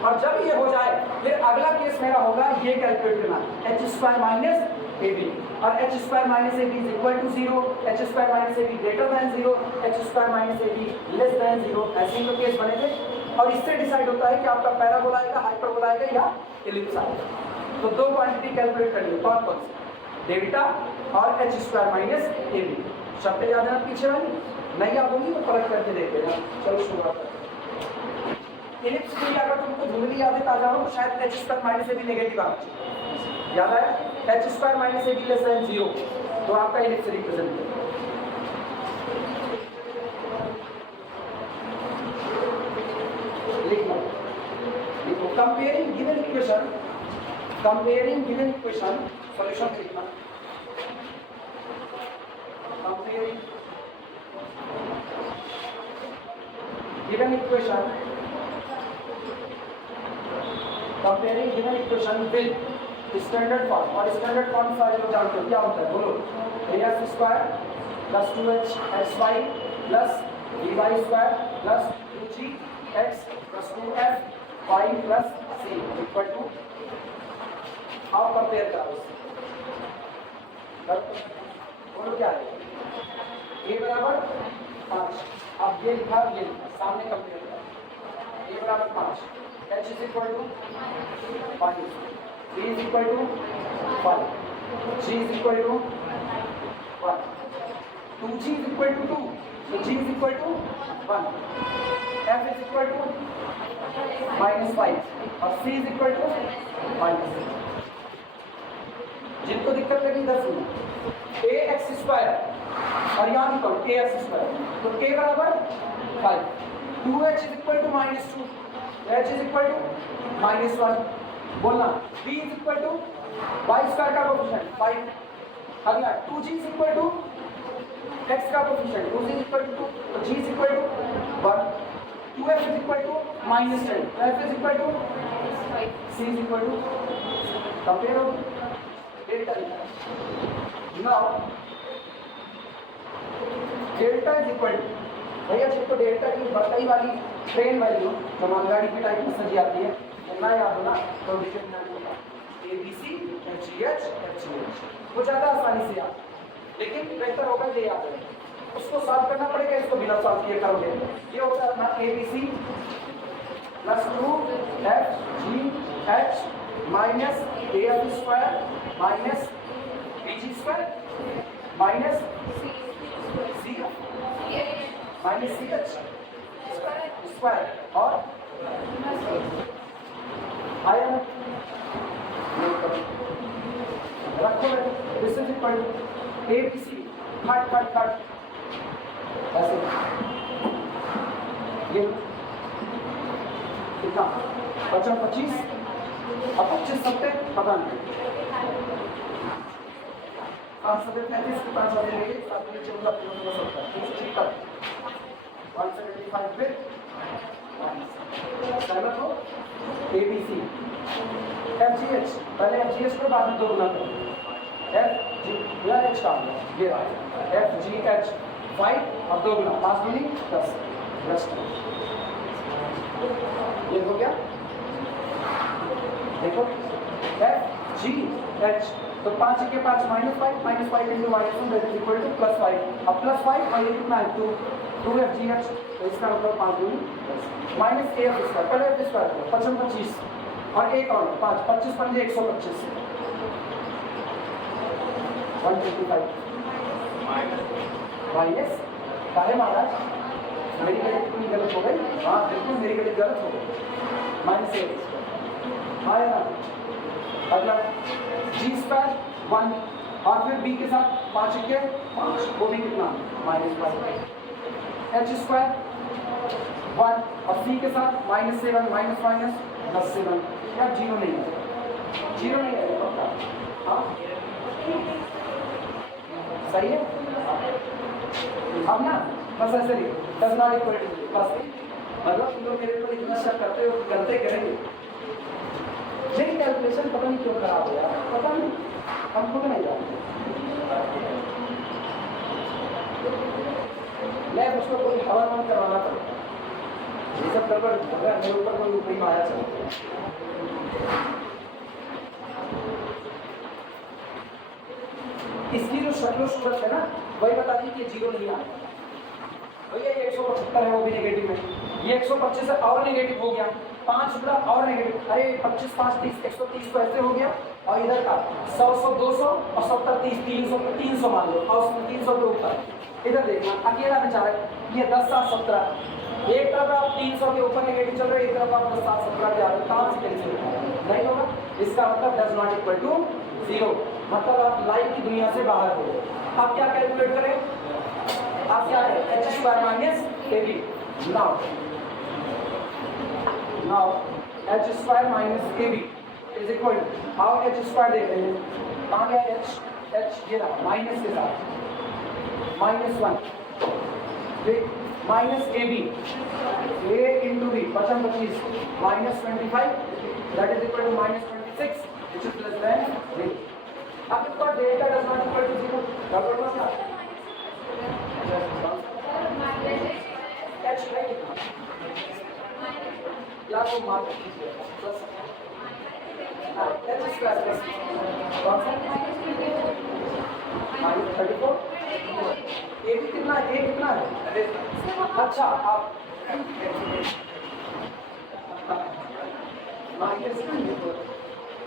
और जब ये हो जाए फिर अगला केस मेरा होगा ये कैलकुलेट करना, एच स्क्वायर माइनस ए बी, और H square minus A B is equal to 0, H square minus A B greater than 0, H square minus A B less than 0, ऐसे ही तो केस बने थे। और इससे डिसाइड होता है कि आपका पैराबोला आएगा, हाइपरबोला आएगा या इलिप्स आएगा। तो दो क्वांटिटी कैलकुलेट करनी है, कौन कौन सी, डेल्टा और एच स्क्वायर माइनस ए बी। शब्द याद है ना पीछे वाली, नहीं याद होगी तो पलट करके देख लेना। चलो शुरुआत करते हैं। इलिप्स के लिए अगर तुमको धुंधली यादें ताजा हो तो शायद एच स्क्वायर माइनस ए बी नेगेटिव आना चाहिए, याद आया? एच स्क्वायर माइनस ए बी लेस देन 0, तो आपका इलिप्स रिप्रेजेंट है। लिखो comparing given equation, comparing given equation, solution लिखना, comparing given equation, comparing given equation with standard form. और स्टैंडर्ड फॉर्म सारे लोग जानते हो क्या होता है, बोलो, A square plus 2h X Y plus D Y square plus 2g X plus 2f y plus c equal to, आप कंपेयर करो, बोलो क्या है, ए बराबर 5, अब ये लिखा ये लिखा, सामने कंपेयर करो, ए बराबर 5, h is equal to 5, b is equal to 5, g is equal to 1, 2g is equal to 2, so g is equal to 1, f is equal to -5 और c इज इक्वल टू -6। जिनको दिक्कत लगी इधर सुनो, a x स्क्वायर और यहाँ भी करो a x स्क्वायर, तो k बराबर 5, 2h is equal to -2, h is equal to -1, बोलना b is equal to y square का कोएफिशिएंट 5, अगला 2g is equal to x का coefficient 2g is equal to 2, तो g is equal to 1, 2f is equal to -10, f is equal to c is equal to, compare हो delta now delta is equal to, भैया जिसको delta की बड़ाई वाली train value जो मालगाड़ी की टाइप में सजी आती है, ना याद हो ना, तो a b c h g h वो ज़्यादा आसानी से याद, लेकिन बेहतर होगा ये याद है, उसको सॉल्व करना पड़ेगा, इसको बिना सॉल्व किए करोगे। ये होता है अपना a b c plus 2f g h minus a f square minus b g square minus c minus c h square और आया ना, रखो this is equal to a b c cut cut cut ऐसे ये कितना 25 अब 25 सकते पता नहीं 5 7 35 के 5 आ जाएंगे 7 में 14 15 17 ठीक है 175 फिर सहमत हो ABC FGH पहले FGH को बाद में 2 गुना करो FG या H का ये रहा FGH 5 और 2 गुना 5 दूनी 10 रेस्ट ये हो गया देखो FGH तो 5 के 5 -5 into -1 that is equal to +5 अब +5 और ये कितना है 2FGH तो इसका मतलब 5 दूनी माइनस AF स्क्वायर पहले F स्क्वायर 55 25 और एक और 5 25 पंजे 125 125 माइनस काहे महाराज मेरी गणित कितनी गलत हो गई हाँ बिल्कुल मेरी गणित गलत हो गई माइनस AF आया ना अगला G स्क्वायर 1 और फिर B के साथ 5 के 5 वो भी कितना -5 H स्क्वायर 1 और C के साथ -7 माइनस माइनस 10 से 1 यार जीरो नहीं है हाँ सही है अब ना बस ऐसे ही डज नॉट इक्वल टू बस मतलब तुम लोग मेरे ऊपर इतना शक करते हो गलती करेंगे मेरी कैलकुलेशन पता नहीं क्यों खराब हो यार पता नहीं हम खुद नहीं जानते मैं उसको कोई हवा मन करवाना पड़ेगा ये सब गड़बड़ अगर मेरे ऊपर कोई ऊपरी माया चलती है इसकी जो शक्ल सूरत है ना वही बता दी कि जीरो नहीं आएगा भैया ये 175 है वो भी नेगेटिव है ये 125 है और नेगेटिव हो गया 5 गुना और नेगेटिव अरे 25 5 30 130 तो ऐसे हो गया और इधर का 100 100 200 और 70 30 300 मान लो और 300 के ऊपर इधर देखना अकेला बेचारा ये 10 7 17 एक तरफ आप 300 के ऊपर नेगेटिव चल रहे एक तरफ आप 10 7 17 के आगे कहाँ से कैंसिल नहीं होगा इसका मतलब डज नॉट इक्वल टू 0 मतलब आप लाइफ की दुनिया से बाहर हो आप क्या कैलकुलेट करें आप क्या है h square minus ab now h square minus ab is equal to how h square देख रहे हैं कहाँ गया h ये रहा माइनस के साथ -1 फिर minus ab a into b 25 -25 that is equal to -26 which is less than 0 अब इसका डेल्टा डज नॉट इक्वल टू 0 गड़बड़ मत कर h है कितना या तो मार्क कीजिए प्लस h स्क्वायर प्लस कौन सा -34 ये भी कितना है ये कितना है अच्छा आप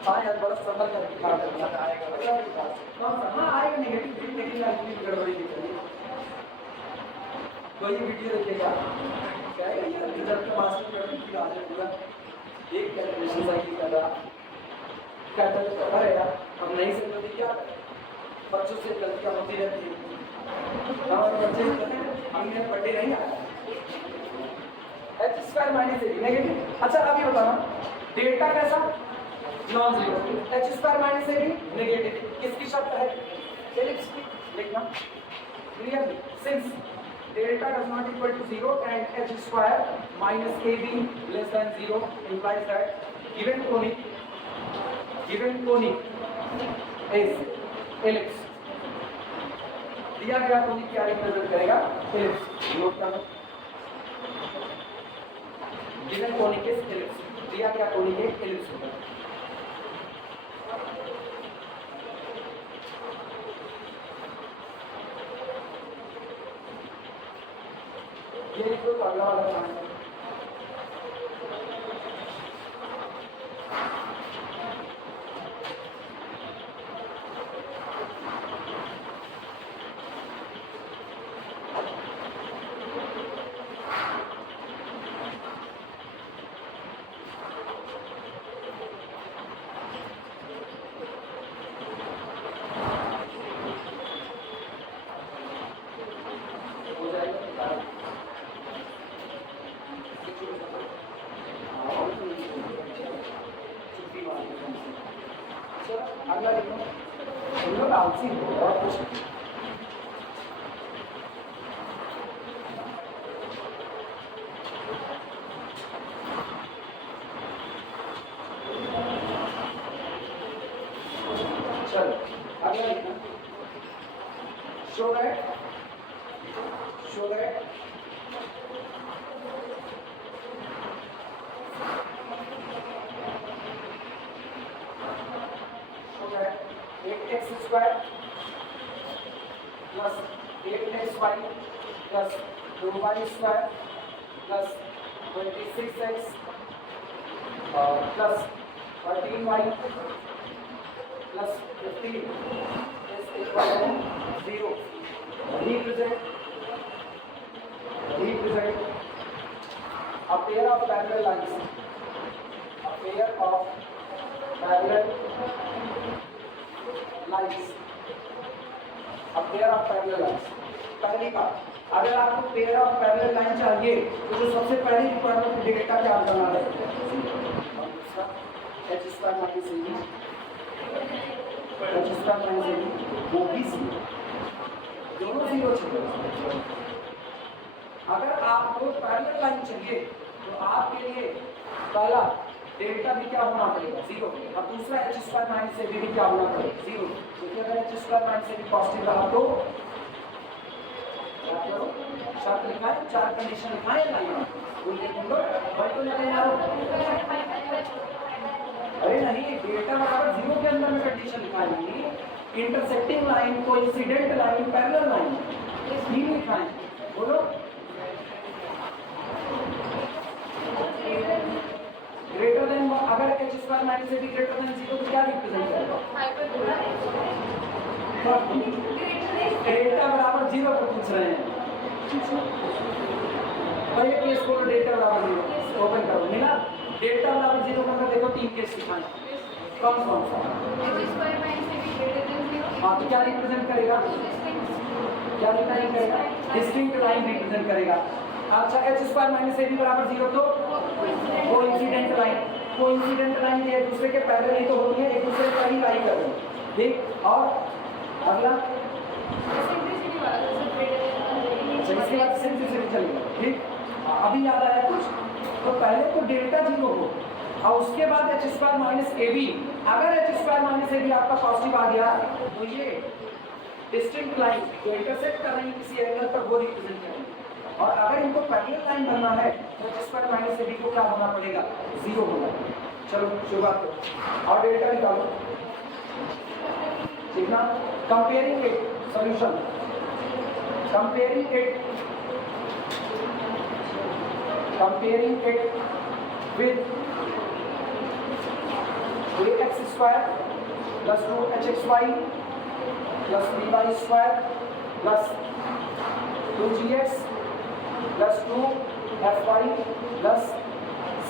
हाँ यार बड़ा संभल कर दिखा हाँ आएगा नेगेटिव लेकिन गड़बड़ी दिख रही है तो ये वीडियो देखिएगा क्या है यार रिजल्ट का मास्टर वीडियो आ जाए पूरा एक कैलकुलेशन सही कर रहा क्या कर यार हम नहीं से गलती क्या बच्चों से गलतियाँ होती रहती है हमारे बच्चे हमने पढ़े नहीं आया h square minus ab negative अच्छा अभी बताना डेल्टा कैसा non zero h square minus ab negative किसकी शर्त है एलिप्स की लिखना clearly since delta does not equal to 0 and h square minus ab less than 0 implies that given conic is ellipse दिया गया कोनिक क्या रिप्रेजेंट करेगा एलिप्स नोट कर लो given conic is ellipse दिया गया कोनिक एक एलिप्स होगा ये तो अगला वाला पॉइंट है पॉजिटिव और कुछ नहीं। चलो अगला लिखना, show that square plus 8xy plus 2y square plus 26x plus 13y plus 15 is equal to 0. Represent a pair of parallel lines. A pair of parallel lines. A pair of parallel lines. पहली बात, अगर आपको pair of parallel line चाहिए तो जो सबसे पहली requirement delta क्या करना है, h स्क्वायर माइनस ab, वो भी जीरो, दोनों जीरो चाहिए। अगर आपको पैरेलल लाइन चाहिए तो आपके लिए पहला डेल्टा भी क्या होना पड़ेगा, जीरो, और दूसरा h स्क्वायर माइनस ab भी क्या होना पड़ेगा, जीरो। क्योंकि अगर h square minus ab positive रहा तो शर्त लिखाए, चार कंडीशन लिखाए लाइन अरे नहीं, डेल्टा बराबर जीरो के अंदर में कंडीशन लिखाएंगे, intersecting line, coincident line, parallel line तीन लिखाएं। बोलो ग्रेटर देन, अगर h square minus ab greater than zero तो क्या रिप्रेजेंट करेगा, डेल्टा बराबर जीरो को पूछ रहे हैं। और ये केस को डेल्टा बराबर जीरो ओपन करो, मिला डेल्टा बराबर जीरो का देखो तीन केस दिखाएं, कौन कौन सा, हाँ तो क्या रिप्रेजेंट करेगा, क्या रिप्रेजेंट करेगा, डिस्टिंक्ट लाइन रिप्रेजेंट करेगा। अच्छा h स्क्वायर माइनस ab बराबर जीरो तो कोइंसिडेंट लाइन एक दूसरे के पैरेलल ही तो होती है, एक दूसरे पर ही लाइन कर रहे हैं, ठीक। और अगला इसके बाद सिंपल चलेगा, ठीक। अभी याद आया कुछ, तो पहले तो डेल्टा जीरो हो और उसके बाद h स्क्वायर माइनस ab, अगर h स्क्वायर माइनस ab आपका पॉजिटिव आ गया तो ये डिस्टिंक्ट लाइन जो इंटरसेक्ट कर रही है किसी एंगल पर वो रिप्रेजेंट करेंगे, और अगर इनको पैरेलल लाइन बनना है तो h स्क्वायर माइनस ab को क्या होना पड़ेगा, जीरो होगा। चलो शुरुआत करो और डेल्टा निकालो, ठीक ना। Comparing it, solution, comparing it with ax square plus 2hxy plus 3y square plus 2gx plus 2fy plus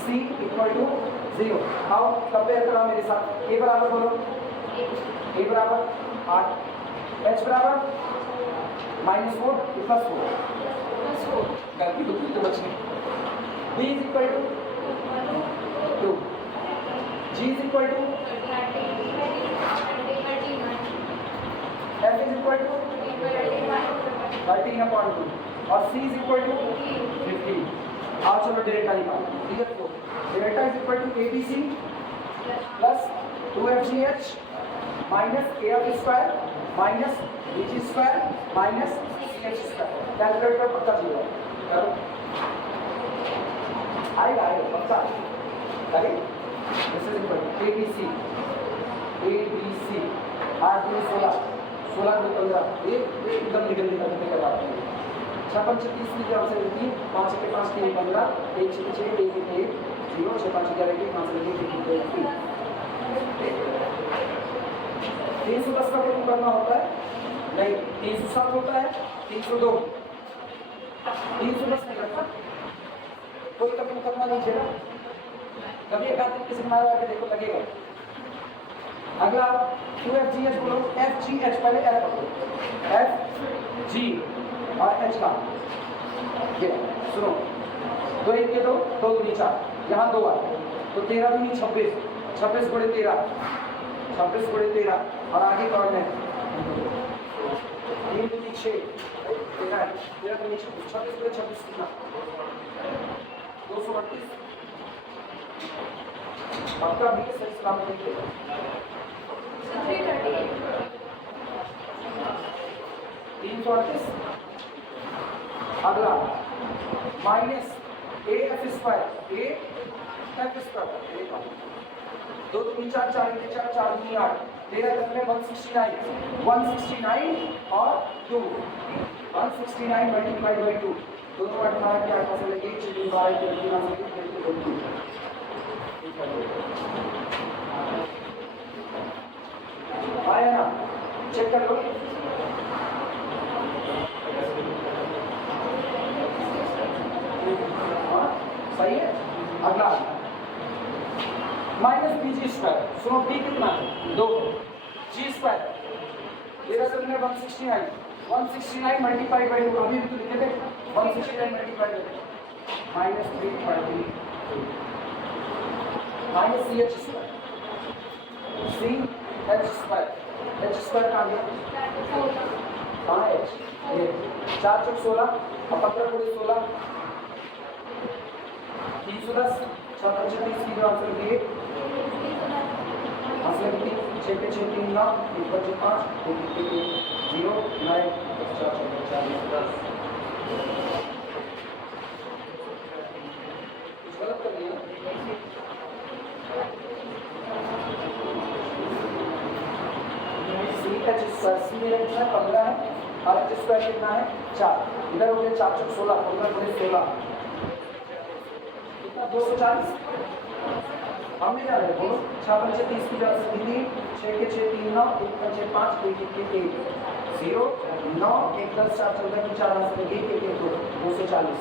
c equal to 0। आओ कंपेयर करो मेरे साथ, a बराबर बोलो, a बराबर 8, h बराबर -4 प्लस 4, गलती तो बचने, b is equal to 2, g is equal to f is equal to 13/2 और c is equal to 15। आओ चलो डेल्टा निकालो, क्लियर को delta is equal to abc plus 2fgh minus af square minus bg square minus ch square। Calculator पक्का चाहिए, करो आएगा पक्का, right. This is equal to abc 8 2 16 16 2 15, ये एकदम निकल के बाद 56 36 की जगह से 3 5 के 5 3 15 1 6 6 1 1 1 0 6 5 11 5 लगे 3 310 का गुणन करना होता है, नहीं 307 होता है, 302 310 नहीं करता, कोई कभी करना नहीं चाहिए, कभी एक आदमी किसी मारा के देखो लगेगा। अगला 2fgh बोलो, fgh पहले f पकड़ो, f g और h का ये सुनो, 2 1 के 2 2 2 4, यहाँ 2 आए तो 13 2 26 26 गुणे 13 26 गुणे 13 और आगे कौन है तीन दूनी 6 देखा है, तेरह दूनी 26, 26 पूरे 26 कितना 238। आपका भी सही सलामत देखिए 338। अगला minus a f square, A f square दो दूनी 4, 4 एक 4, 4 दूनी 8, 13 में 169, 169 और 2, 169 मल्टीप्लाइड बाई 2, दोनों मल्टीप्लाई क्या फसल है 1 चीज बाय 20 ना से 22 आया ना, चेक कर लो। सही है। अगला माइनस बी जी स्क्वायर, सुनो बी कितना है 2, जी स्क्वायर 169, 169 मल्टीप्लाई बाई 2, अभी भी तो लिखे थे 169 multiply by minus 3 minus c h square, c h square, H square कहाँ गया, कहाँ एच, ये 4 चौक 16 और 15 पूरे 16, 310, 6 25 की जो आंसर दिए आंसर कितनी 6 पे 6 3 9 1 5 1 0 9 4 10 कुछ गलत कर दिया सी एच स्क्वायर, सी मेरा कितना 15 है और एच स्क्वायर कितना है 4, इधर हो गया 4 चौक 16 15 पूरे 16 240। हमने क्या रहे बोलो 6 पंचे 30 की जगह से 6 के 6 3 9 1 पंचे 5 1 1 1 0 9 1 10 4 14 की 4 आंसर 1 1 1 240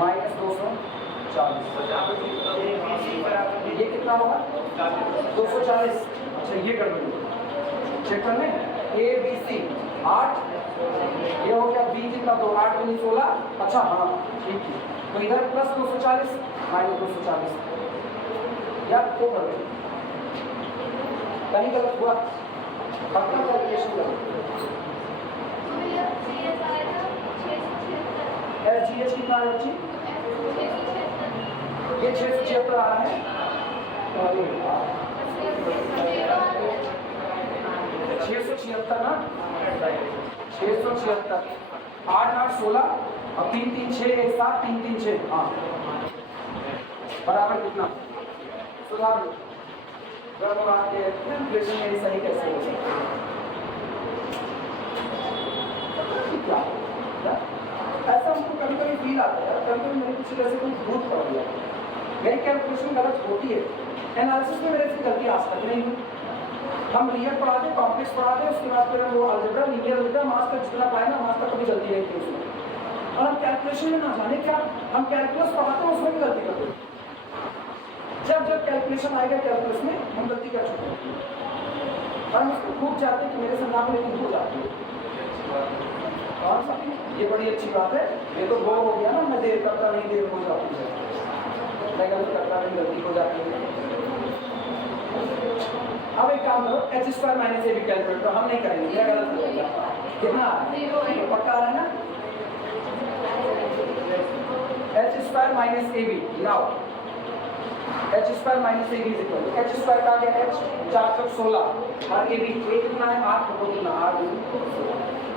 माइनस 240, ये कितना होगा 240। अच्छा ये कर लो, चेक कर लें ए बी सी 8, ये हो गया बी कितना 2 8 दूनी 16, अच्छा हाँ ठीक है, तो इधर प्लस 240 माइनस 240 यार तो कर लो, कहीं गलत हुआ पक्का कैलकुलेशन करो। एच जी एच कितना है बच्ची, ये 676 आ रहा है, 676 ना 676, 8 8 16 और 3 3 6 1 7 3 3 6, हाँ बराबर कितना, सुधार लो जब हम आते हैं कैलकुलेशन में सही कैसे हो सकता है, ऐसा हमको कभी कभी फील आता है, कभी कभी मेरे कुछ जैसे कोई भूत पड़ गया, मेरी कैलकुलेशन गलत होती है, एनालिसिस में मेरे से गलती आज तक नहीं हुई। हम रियल पढ़ाते कॉम्प्लेक्स पढ़ाते उसके बाद फिर वो अलजेब्रा लीनियर अलजेब्रा मास तक जितना पाए ना मास तक कभी गलती नहीं थी उसमें, और हम कैलकुलेशन में ना जाने क्या हम कैलकुलस पढ़ाते हैं उसमें भी गलती करते हैं, जब जब कैलकुलेशन आएगा कैलकुलस में हम गलती कर चुके हैं और हम उसको खूब चाहते हैं कि मेरे संज्ञान में लेकिन हो जाती है, और ये बड़ी अच्छी बात है, ये तो वो हो गया ना मैं देर करता नहीं देर हो जाती है, मैं गलत करता नहीं गलती हो जाती है। अब एक काम करो एच स्क्वायर माइनस ए बी कैलकुलेट तो हम नहीं करेंगे, क्या गलत हो गया कितना पक्का आ रहा है ना, एच स्क्वायर माइनस ए बी लाओ, H square minus A B is equal to H square का क्या है 4 चौक 16 और ए बी कितना है 8 तो कितना 8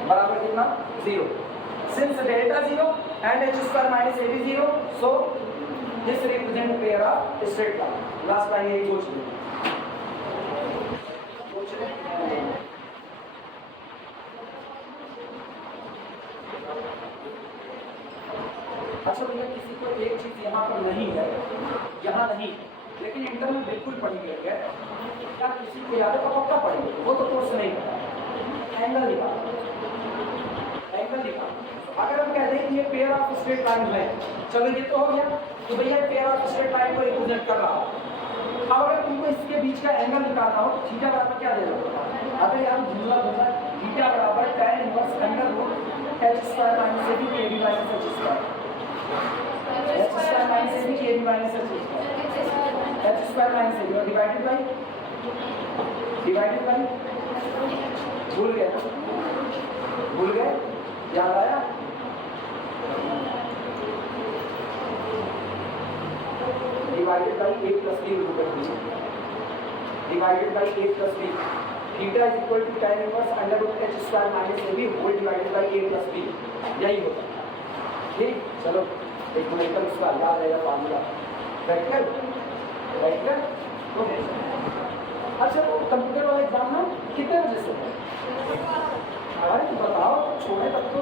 बराबर कितना 0, since delta 0 and h square minus A b 0 so this represent pair of straight line, last line यही सोच लो। अच्छा भैया किसी को एक चीज यहाँ पर नहीं है, यहाँ नहीं लेकिन इंटर में बिल्कुल पढ़ी गई है, क्या किसी को याद है तो पक्का पढ़ेंगे, वो तो कोर्स नहीं पता, एंगल निकाल, एंगल निकाल। अगर हम कहते हैं कि ये पेयर ऑफ स्ट्रेट लाइन है, चलो ये तो हो गया, तो भैया पेयर ऑफ स्ट्रेट लाइन को रिप्रेजेंट कर रहा है। अब अगर तुमको इसके बीच का एंगल निकालना हो तो थीटा बराबर क्या दे दो, अगर यार झूला झूला थीटा बराबर tan inverse under root H square minus ए बी के B minus H square, H square minus ए बी के B minus H square, H square minus ए बी और डिवाइडेड बाई भूल गए ना? भूल गए? याद आया? Divided by a plus b divided by a plus b theta is equal to tan inverse under root h square minus ab whole divided by a plus b, यही होता है। ठीक, चलो एक न्यूमेरिकल उसका याद रहेगा फार्मूला। Right okay. अच्छा, वो कंप्यूटर वाला एग्जाम ना कितने बजे से है? अरे तो बताओ, छोड़े तब तो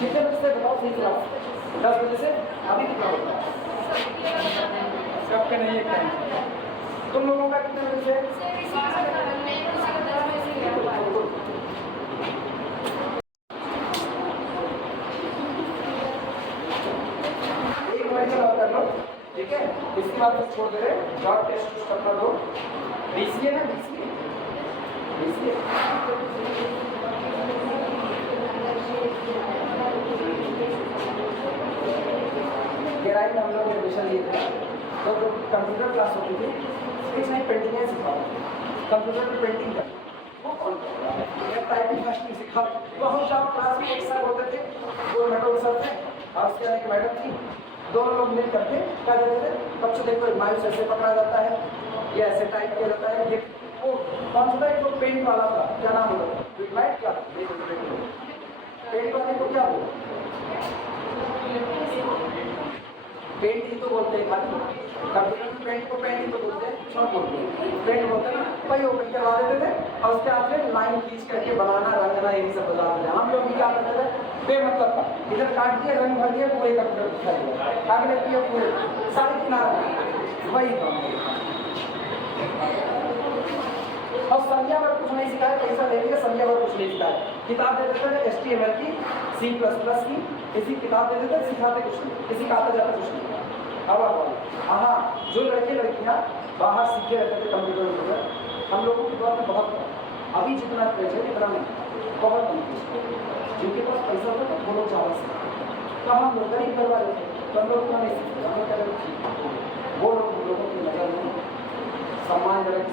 कितने बजे से बताओ? सही से 10 बजे से। अभी कितना होता है? सबका नहीं एक टाइम। तुम लोगों का कितने बजे से? एक न्यूमेरिकल और कर लो, ठीक है? इसके बाद छोड़ दे रहे डॉट टेस्ट करना दो। बीसीए ना, बीसीए गहराई में हम लोग एडमिशन लिए थे, तो कंप्यूटर क्लास होती थी, कुछ नहीं पेंटिंग सिखाओ, कंप्यूटर पर पेंटिंग कर, वो कौन या टाइपिंग फास्टिंग सिखाओ। तो हम जब क्लास में एक साथ होते थे, दो मैडम सर थे और उसके एक मैडम थी, दोनों लोग मिल करके क्या देते थे, बच्चों देखो माउस ऐसे पकड़ा जाता है, ये ऐसे टाइप किया जाता है। ये वो कौन सा जो पेंट वाला था, क्या नाम होता है? क्या पेंट वाले को क्या बोलते? पेंट ही तो बोलते हैं खाली, कंप्यूटर में पेंट को पेंट ही तो बोलते हैं, क्यों बोलते हैं? पेंट बोलते हैं ना, वही ओपन करवा देते थे और उसके बाद में लाइन खींच करके बनाना, रंगना, यही सब बता देते। हम लोग भी क्या करते थे, बेमतलब का इधर काट दिया, रंग भर दिया, पूरे कंप्यूटर दिखा दिया, आगे किया पूरे सारे किनारे, वही काम। और संज्ञा पर कुछ नहीं सिखाया, पैसा ले लिया, संज्ञा पर कुछ नहीं सिखाया। किताब दे देते थे HTML की, C++ की, इसी किताब दे देते, सिखाते कुछ नहीं, किसी का आता जाता कुछ नहीं। हाँ, जो लड़के लड़कियाँ बाहर सीखे रहते थे कंप्यूटर, हम लोगों के दौर में बहुत कम, अभी जितना क्रेज है इतना नहीं, बहुत कम क्रेज। जिनके पास पैसा होता था वो लोग ज़्यादा सीखते, तो हम लोग गरीब करवा देते, तो हम लोग नहीं सीखते, हम लोग कहते वो लोगों की नज़र में सम्मानजनक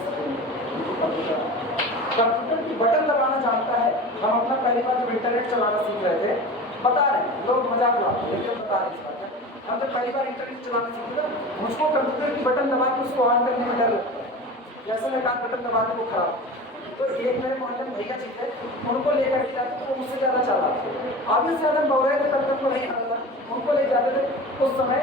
कंप्यूटर की बटन दबाना जानता है। हम अपना पहली बार जब इंटरनेट चलाना सीख रहे थे, बता रहे लोग मजाक उड़ाते लेकिन बता रहे इस बात है, हम जब पहली बार इंटरनेट चलाना सीखे थे, मुझको कंप्यूटर की बटन दबा के उसको ऑन करने में डर लगता है, जैसे मैं कहा बटन दबा दे वो खराब। तो एक मेरे मोहल्ले में भैया जी थे, उनको लेकर के जाते तो मुझसे ज़्यादा चला, आगे से ज़्यादा बोल रहे थे, तब तक को नहीं आता, उनको ले जाते थे। उस समय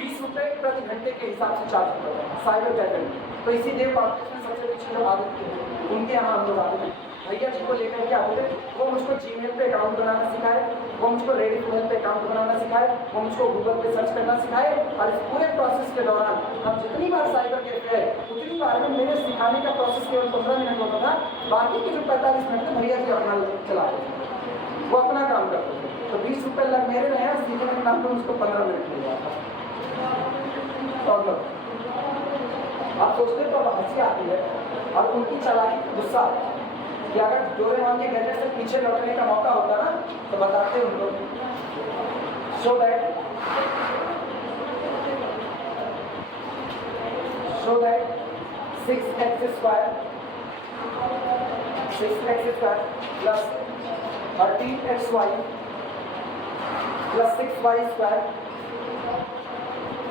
20 रुपये प्रति घंटे के हिसाब से चार्ज करता था साइबर कैफे में। तो इसीलिए सबसे पीछे जो आदत थे उनके यहाँ हम लोग आते थे, भैया जी को लेकर के आते थे। वो मुझको जीमेल पे अकाउंट बनाना सिखाए, वो मुझको रेडिट मेल पे अकाउंट बनाना सिखाए, वो मुझको गूगल पे सर्च करना सिखाए। और इस पूरे प्रोसेस के दौरान हम जितनी बार साइबर कैफे गए उतनी बार में मेरे सिखाने का प्रोसेस केवल 15 मिनट होता था, बाकी के जो 45 मिनट थे भैया जी अपना चलाते थे, वो अपना काम करते थे। तो 20 रुपये लग मेरे रहे हैं, सीखने के नाम पर मुझको 15 मिनट मिल जाता। आप सोचते तो हंसी आती है और उनकी चालाकी गुस्सा कि अगर डोरेमोन के गैजेट से पीछे लौटने का मौका होता ना तो बताते उनको, so that 6x square plus 13xy plus 6y square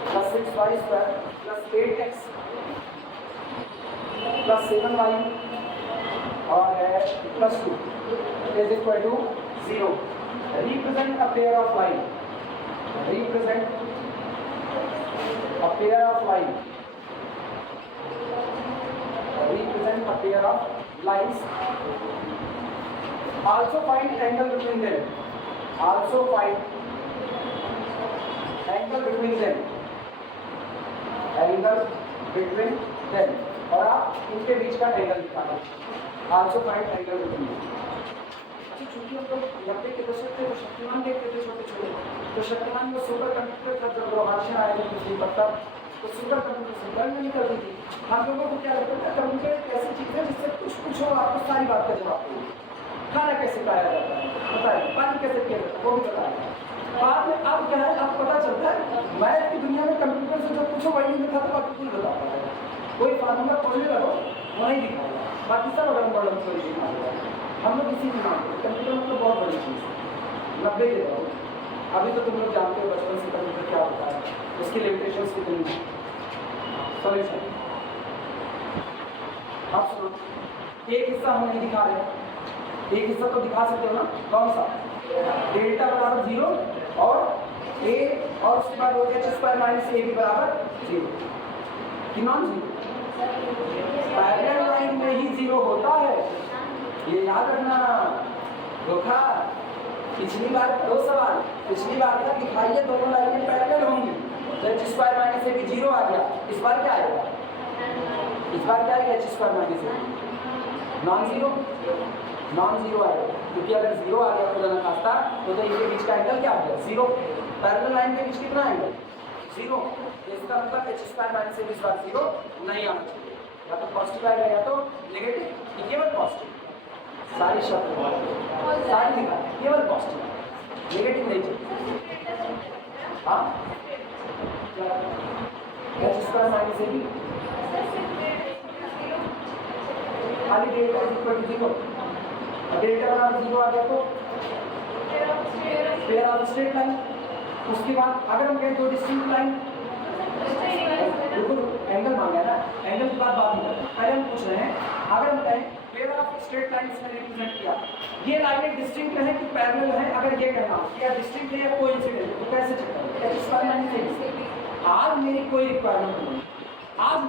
plus 6y square plus 8x plus 7y और है plus 2 is equal to 0। Represent a pair of line, represent a pair of line, represent a pair of lines. Also find angle between them. Also find angle between them. Angle between them. और आप इनके बीच का angle निकालो। Also find angle between them. चूंकि हम लोग 90 के दशक थे तो शक्तिमान देखते थे छोटे छोटे, तो शक्तिमान में सुपर कंप्यूटर था जब रोहाशियाँ आए थे तब तो सुपर कंप्यूटर से गन नहीं करती थी। हम लोगों को क्या लगता था कंप्यूटर एक ऐसी चीज़ है जिससे कुछ पूछो आपको सारी बात का जवाब देगी। खाना कैसे खाया जाता है पता है, पानी कैसे पिया जाता है वो भी पता है। बाद में अब क्या है, अब पता चलता है मैथ की दुनिया में कंप्यूटर से जो पूछो वही नहीं दिखा तो आप बिल्कुल बता पाएगा। कोई फार्मूला खोलने लगो वो नहीं दिखाएगा, बाकी सब अगर प्रॉब्लम सॉल्यूशन आ जाएगा। हम लोग इसी में मानते हैं कंप्यूटर मतलब बहुत बड़ी चीज़ है। 90 के दौर अभी तो तुम लोग जानते हो बचपन से कंप्यूटर क्या होता है, उसकी लिमिटेशंस कितनी है। सॉल्यूशन आप सुनो, एक हिस्सा हम नहीं दिखा रहे, एक हिस्सा तो दिखा सकते हो ना, कौन सा? डेल्टा बराबर 0 और a और उसके बाद हो गया h स्क्वायर माइनस a भी बराबर 0 कि नॉन जीरो? पैरेलल लाइन में ही 0 होता है, ये याद रखना। धोखा पिछली बार 2 सवाल, पिछली बार का दिखाइए दोनों लाइनें पैरेलल होंगी तो h स्क्वायर माइनस a भी 0 आ गया। इस बार क्या आएगा? इस बार क्या आएगा? h square minus a non zero, non zero आएगा क्योंकि अगर 0 आ गया खुदा न खास्ता तो इनके बीच का एंगल क्या आ गया? 0। पैरेलल लाइन के बीच कितना एंगल? 0। इसका मतलब h स्क्वायर माइनस a इस बार 0 नहीं आना चाहिए, या तो पॉजिटिव आएगा या तो नेगेटिव, केवल पॉजिटिव। सारी शब्द सारी लिखा केवल पॉजिटिव, नेगेटिव नहीं चाहिए। हाँ h स्क्वायर माइनस a भी खाली delta is equal to 0, delta बराबर 0 आ गया तो पेयर ऑफ स्ट्रेट लाइन। उसके बाद अगर हम कहें दो डिस्टिंक्ट लाइन, बिल्कुल एंगल मांगा है ना, एंगल की बात बाद में करते हैं, पहले हम पूछ रहे हैं अगर हम कहें पेयर ऑफ स्ट्रेट लाइंस में रिप्रेजेंट किया, ये लाइनें डिस्टिंक्ट है कि पैरेलल है, अगर ये कहना या डिस्टिंक्ट है या कोइंसिडेंट तो कैसे चेक करें? h square minus a। आज मेरी कोई रिक्वायरमेंट नहीं, आज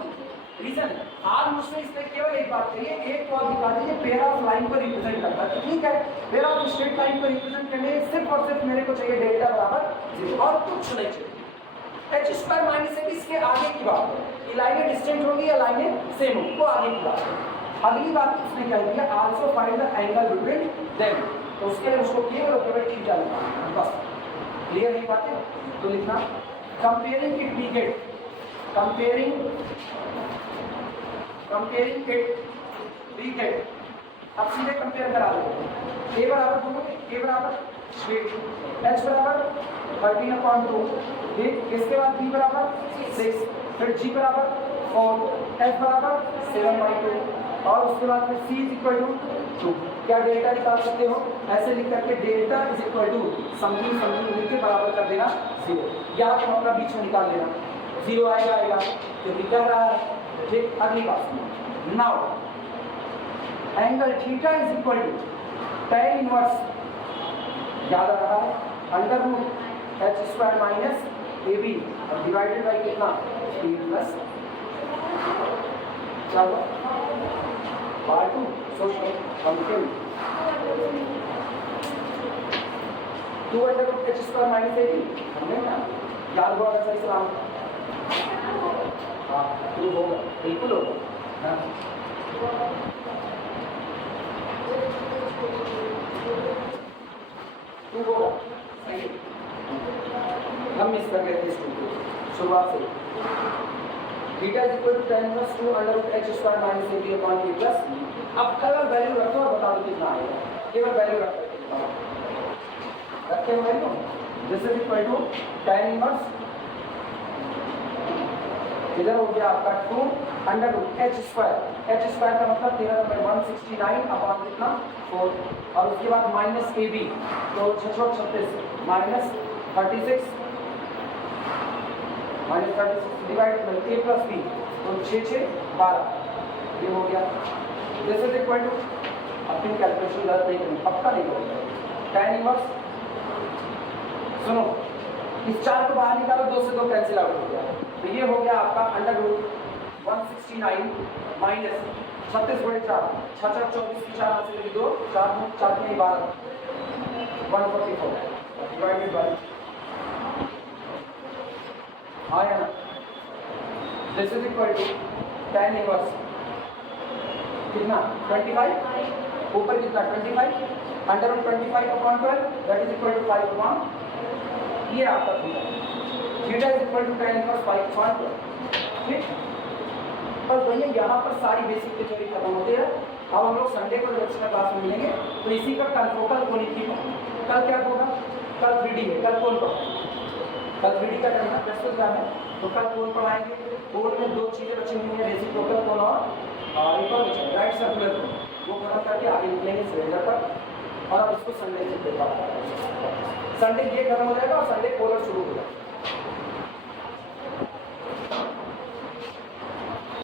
रीजन आज मुझसे इस पर केवल एक बात करिए, एक तो आप दिखा दीजिए पेयर ऑफ लाइन को रिप्रेजेंट करता है, ठीक है। पेयर ऑफ स्ट्रेट लाइन को रिप्रेजेंट करने सिर्फ और सिर्फ मेरे को चाहिए डेल्टा बराबर 0 और कुछ नहीं चाहिए। h स्क्वायर माइनस a इसके आगे की बात है, ये लाइनें डिस्टिंक्ट होगी या लाइनें सेम होगी, वो आगे की बात है। अगली बात इसने कह दिया also find the angle between them, तो उसके लिए उसको केवल और केवल थीटा निकालना, बस। क्लियर है बातें? तो लिखना कंपेयरिंग इट वीकेट, कंपेयरिंग इट वीकेट। अब सीधे कंपेयर करा दो, a बराबर बोलोगे, a बराबर 8, h बराबर 13/2, ठीक। इसके बाद b बराबर 6, फिर g बराबर 4, f बराबर 7/2 और उसके बाद फिर c इज इक्वल टू 2। क्या डेल्टा निकाल सकते हो? ऐसे लिख करके delta is equal to something something लिख के बराबर कर देना 0, या तुम अपना बीच में निकाल देना, 0 आएगा क्योंकि कह रहा है, ठीक। अगली बात now angle theta is equal to tan inverse, याद आ रहा है, under root h square minus ab और डिवाइडेड बाई कितना? 3 प्लस क्या हुआ? बाय 2। सोचो हम क्यों 2 under root h square minus ab हमने ना याद हुआ सही सलाम? हाँ प्रूव होगा, बिल्कुल होगा। प्रूव होगा, सही। हम मिस कर गए थे इसको शुरुआत से। Theta is equal to tan inverse 2 under root h square minus ab upon a plus b। अब केवल वैल्यू रखो और बता दो कितना आएगा, केवल वैल्यू रखो, रखे value. This is equal to tan inverse, इधर हो गया आपका 2 अंडर रूट h स्क्वायर का मतलब 13/169 अपॉन कितना 4 और उसके बाद माइनस ab, तो 636 minus 36 divide by a plus b, तो 6 6 12, ये हो गया। दिस इज इक्वल टू, अपनी कैलकुलेशन गलत नहीं करेंगे, पक्का नहीं करेंगे। tan इनवर्स, सुनो इस 4 को बाहर निकालो, 2 से 2 कैंसिल आउट हो गया, तो ये हो गया आपका अंडर रूट 169 माइनस 36/4, 6 4 24 की 4 हाथ से 2, 4 4 में 12, 144 डिवाइडेड बाई, हाँ या ना? This is equal to tan inverse कितना 25, ऊपर कितना 25 under root 25 upon 12 that is equal to 5 upon, ये आपका theta is equal to tan inverse 5 upon 12, ठीक। और भैया यहाँ पर सारी बेसिक की थ्योरी खत्म होती है। अब हम लोग संडे को लेक्चर क्लास में मिलेंगे, तो इसी का कल थी। कल क्या होगा? कल 3D है, कल कौन पढ़ाएंगे? कल 3D का करना प्रस्तुत क्या है, तो कल कौन पढ़ाएंगे? कोण में 2 चीजें बची हुई हैं, रेसिप्रोकल कोण और ऊपर में चल राइट सर्कुलर वो खत्म करके आगे निकलेंगे सिलेंडर पर और अब इसको संडे से देखा संडे ये खत्म हो जाएगा और संडे पोलर शुरू हो जाएगा।